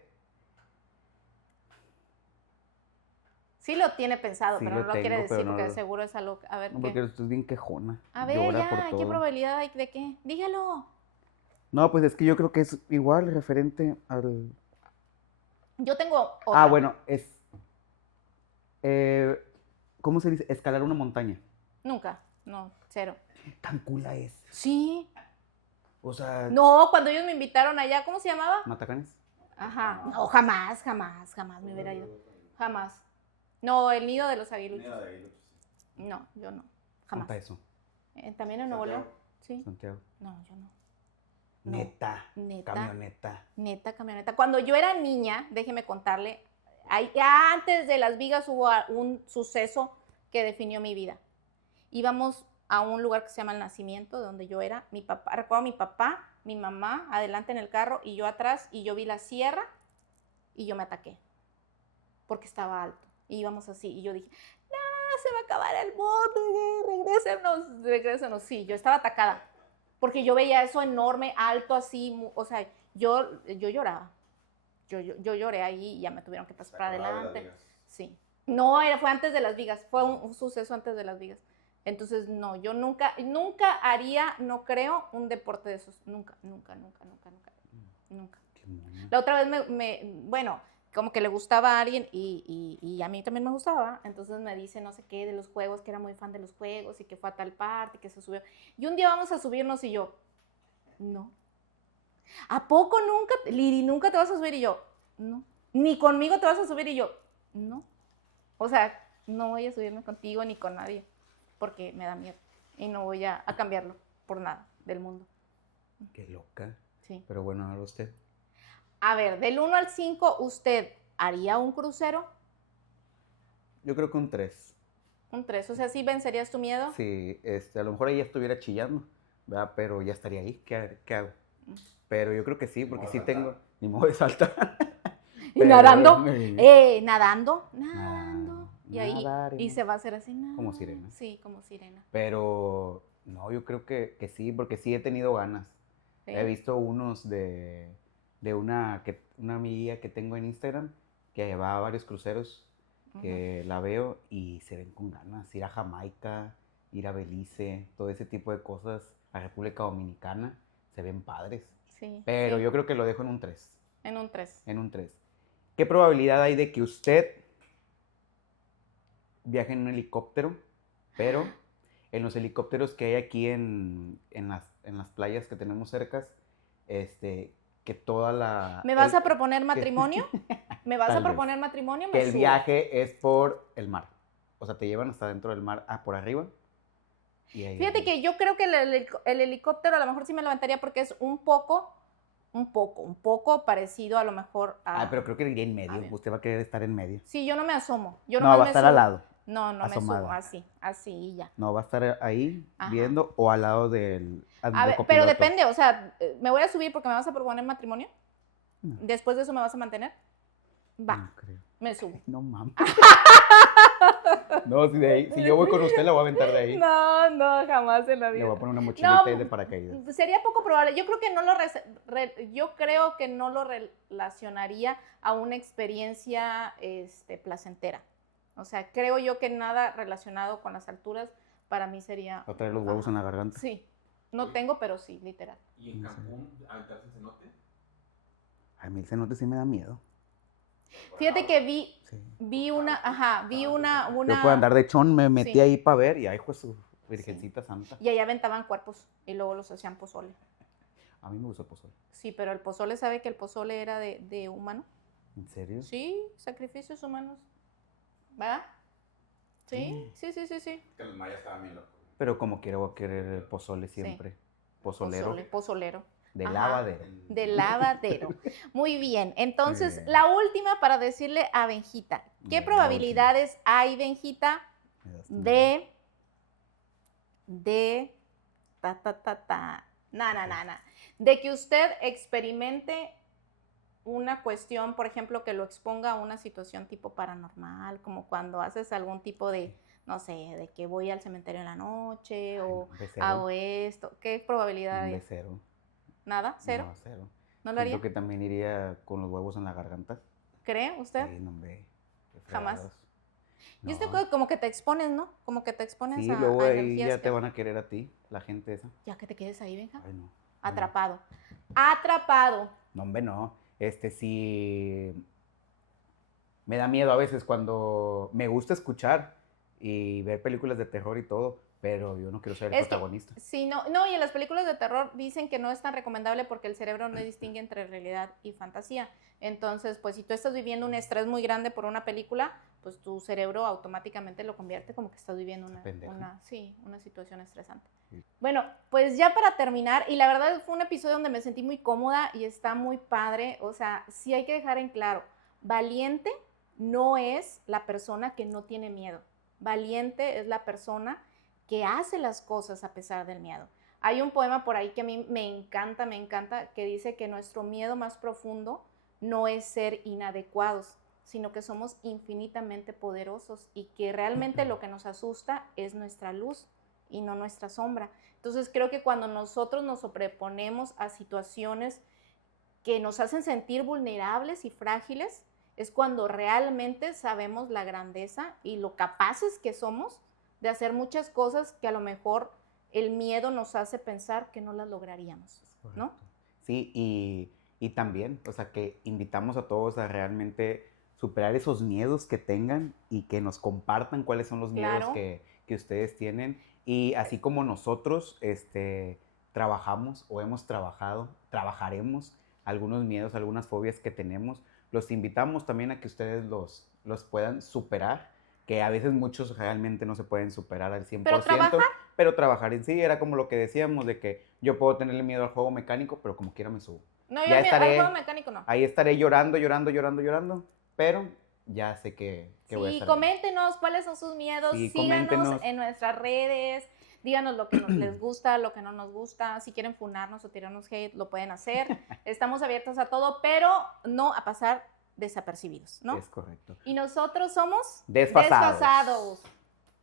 Sí lo tiene pensado, Sí pero lo no lo quiere tengo, decir pero no porque de lo- seguro es algo. A ver, No, ¿qué? porque usted es bien quejona. A ver, Llora por ya, ¿qué todo. probabilidad hay de qué? Dígalo. No, pues es que yo creo que es igual referente al... Yo tengo otra. bueno, es... ¿cómo se dice? Escalar una montaña. Nunca, no, cero. Tan cula es. Sí. O sea, No, cuando ellos me invitaron allá, ¿cómo se llamaba? Matacanes. Ajá. No, jamás me hubiera ido. Jamás. No, el nido de los aguiluchos. No, yo no. Jamás. ¿Cuánta eso? También en Nuevo León. Sí. Santiago. No, yo no. No. Neta. Neta. Camioneta. Neta, camioneta. Cuando yo era niña, déjeme contarle, antes de Las Vigas hubo un suceso que definió mi vida. Íbamos a un lugar que se llama El Nacimiento, donde yo era. Mi papá, recuerdo a mi papá, mi mamá adelante en el carro y yo atrás, y yo vi la sierra y yo me ataqué porque estaba alto. Y íbamos así y yo dije, no, se va a acabar el mundo, regrésenos. Sí, yo estaba atacada porque yo veía eso enorme, alto así, o sea, yo lloraba. Yo lloré ahí y ya me tuvieron que pasar para adelante. Sí. No, fue antes de Las Vigas, fue un suceso antes de Las Vigas. Entonces, no, yo nunca haría, no creo, un deporte de esos. Nunca. Qué mona. La otra vez bueno, como que le gustaba a alguien y a mí también me gustaba. Entonces me dice no sé qué de los juegos, que era muy fan de los juegos y que fue a tal parte, que se subió. Y un día vamos a subirnos y yo, no. ¿A poco nunca, Liri, nunca te vas a subir? Y yo, no. Ni conmigo te vas a subir y yo, no. O sea, no voy a subirme contigo ni con nadie porque me da miedo y no voy a cambiarlo por nada del mundo. Qué loca. Sí. Pero bueno, ahora usted. A ver, del 1 al 5, ¿usted haría un crucero? Yo creo que un 3. Un 3, o sea, ¿sí vencerías tu miedo? Sí, a lo mejor ella estuviera chillando, ¿verdad? Pero ya estaría ahí. ¿Qué hago? Pero yo creo que sí, porque sí tengo... Ni modo de saltar. Y nadando, Pero- nadando. Y ahí, Nadar, y se va a hacer así, nada. Como sirena. Sí, como sirena. Pero no, yo creo que sí, porque sí he tenido ganas. Sí. He visto unos de una amiga que tengo en Instagram que va a varios cruceros, que la veo y se ven con ganas. Ir a Jamaica, ir a Belice, todo ese tipo de cosas, a República Dominicana, se ven padres. Sí. Pero sí. yo creo que lo dejo en un 3. En un 3. En un 3. ¿Qué probabilidad hay de que usted viaje en un helicóptero? Pero en los helicópteros que hay aquí en las playas que tenemos cercas, que toda la... ¿Me vas a proponer matrimonio? ¿Me vas a Tal vez. proponer matrimonio? Me Que el subo. viaje es por el mar. O sea, te llevan hasta dentro del mar, por arriba. Y ahí Fíjate que yo creo que el helicóptero a lo mejor sí me levantaría porque es un poco parecido a lo mejor a... pero creo que iría en medio. bien. Usted va a querer estar en medio. Sí, yo no me asomo. Yo No, nomás va a me estar subo. al lado. No, me asomada. subo así y ya. No, va a estar ahí Ajá. viendo o al lado del A ver, pero depende, o sea, ¿me voy a subir porque me vas a proponer matrimonio? No. ¿Después de eso me vas a mantener? Va, No creo. me subo. No mames. No, si yo voy con usted, la voy a aventar de ahí. No, jamás en la Le vida. voy a poner una mochilita No, ahí de paracaídas. Sería poco probable. Yo creo que no lo relacionaría a una experiencia placentera. O sea, creo yo que nada relacionado con las alturas para mí sería... Va a traer los huevos en la garganta. Sí, no tengo, pero sí, literal. ¿Y en Cancún aventarse el cenote? A mí el cenote sí me da miedo. Fíjate que Sí. vi una... Yo puedo andar de chón, me metí Sí. ahí para ver y ay, pues su virgencita santa. Y allá aventaban cuerpos y luego los hacían pozole. A mí me gusta el pozole. Sí, pero el pozole, ¿sabe que el pozole era de humano? ¿En serio? Sí, sacrificios humanos. ¿Verdad? Sí. Que los mayas estaban bien locos. Pero como quiera voy a querer el pozole siempre. Pozolero. Pozolero. De Ajá. lavadero. De lavadero. Muy bien. Entonces, Muy bien. la última para decirle a Benjita, ¿qué Bien, la probabilidades hay, Benjita, Me das tu de de que usted experimente una cuestión, por ejemplo, que lo exponga a una situación tipo paranormal, como cuando haces algún tipo de, no sé, de que voy al cementerio en la noche o no, de cero. hago esto? ¿Qué probabilidad hay? De cero. ¿Nada? ¿Cero? No, cero. ¿No lo haría? Siento que también iría con los huevos en la garganta. ¿Cree usted? Sí, no, hombre. Qué Jamás. fregados. Yo estoy No. como que te expones, ¿no? Como que te expones Sí, a luego ahí energías ya que- te van a querer a ti, la gente esa. Ya que te quedes ahí, Benja. Ay, no. Atrapado. Atrapado. No, hombre, no. Sí. Me da miedo a veces cuando me gusta escuchar y ver películas de terror y todo, pero yo no quiero ser el Es que- protagonista. Sí, no, y en las películas de terror dicen que no es tan recomendable porque el cerebro no distingue entre realidad y fantasía. Entonces, pues si tú estás viviendo un estrés muy grande por una película, pues tu cerebro automáticamente lo convierte como que estás viviendo Pendeja. una situación estresante. Sí. Bueno, pues ya para terminar, y la verdad fue un episodio donde me sentí muy cómoda y está muy padre, o sea, sí hay que dejar en claro, valiente no es la persona que no tiene miedo, valiente es la persona que hace las cosas a pesar del miedo. Hay un poema por ahí que a mí me encanta, que dice que nuestro miedo más profundo no es ser inadecuados, sino que somos infinitamente poderosos y que realmente lo que nos asusta es nuestra luz y no nuestra sombra. Entonces creo que cuando nosotros nos sobreponemos a situaciones que nos hacen sentir vulnerables y frágiles, es cuando realmente sabemos la grandeza y lo capaces que somos de hacer muchas cosas que a lo mejor el miedo nos hace pensar que no las lograríamos, ¿no? Sí, y también, o sea, que invitamos a todos a realmente superar esos miedos que tengan y que nos compartan cuáles son los miedos Claro. que ustedes tienen. Y así como nosotros trabajamos o hemos trabajado, trabajaremos algunos miedos, algunas fobias que tenemos, los invitamos también a que ustedes los puedan superar, que a veces muchos realmente no se pueden superar al 100%. Pero trabajar en sí era como lo que decíamos, de que yo puedo tenerle miedo al juego mecánico, pero como quiera me subo. No, yo Ya al estaré- juego mecánico no. Ahí estaré llorando, pero ya sé que voy a Sí, estar coméntenos cuáles son sus miedos, Sí, síganos coméntenos. en nuestras redes, díganos lo que les gusta, lo que no nos gusta, si quieren funarnos o tirarnos hate, lo pueden hacer. Estamos abiertos a todo, pero no a pasar desapercibidos, ¿no? Es correcto. Y nosotros somos Desfasados. Desfasados.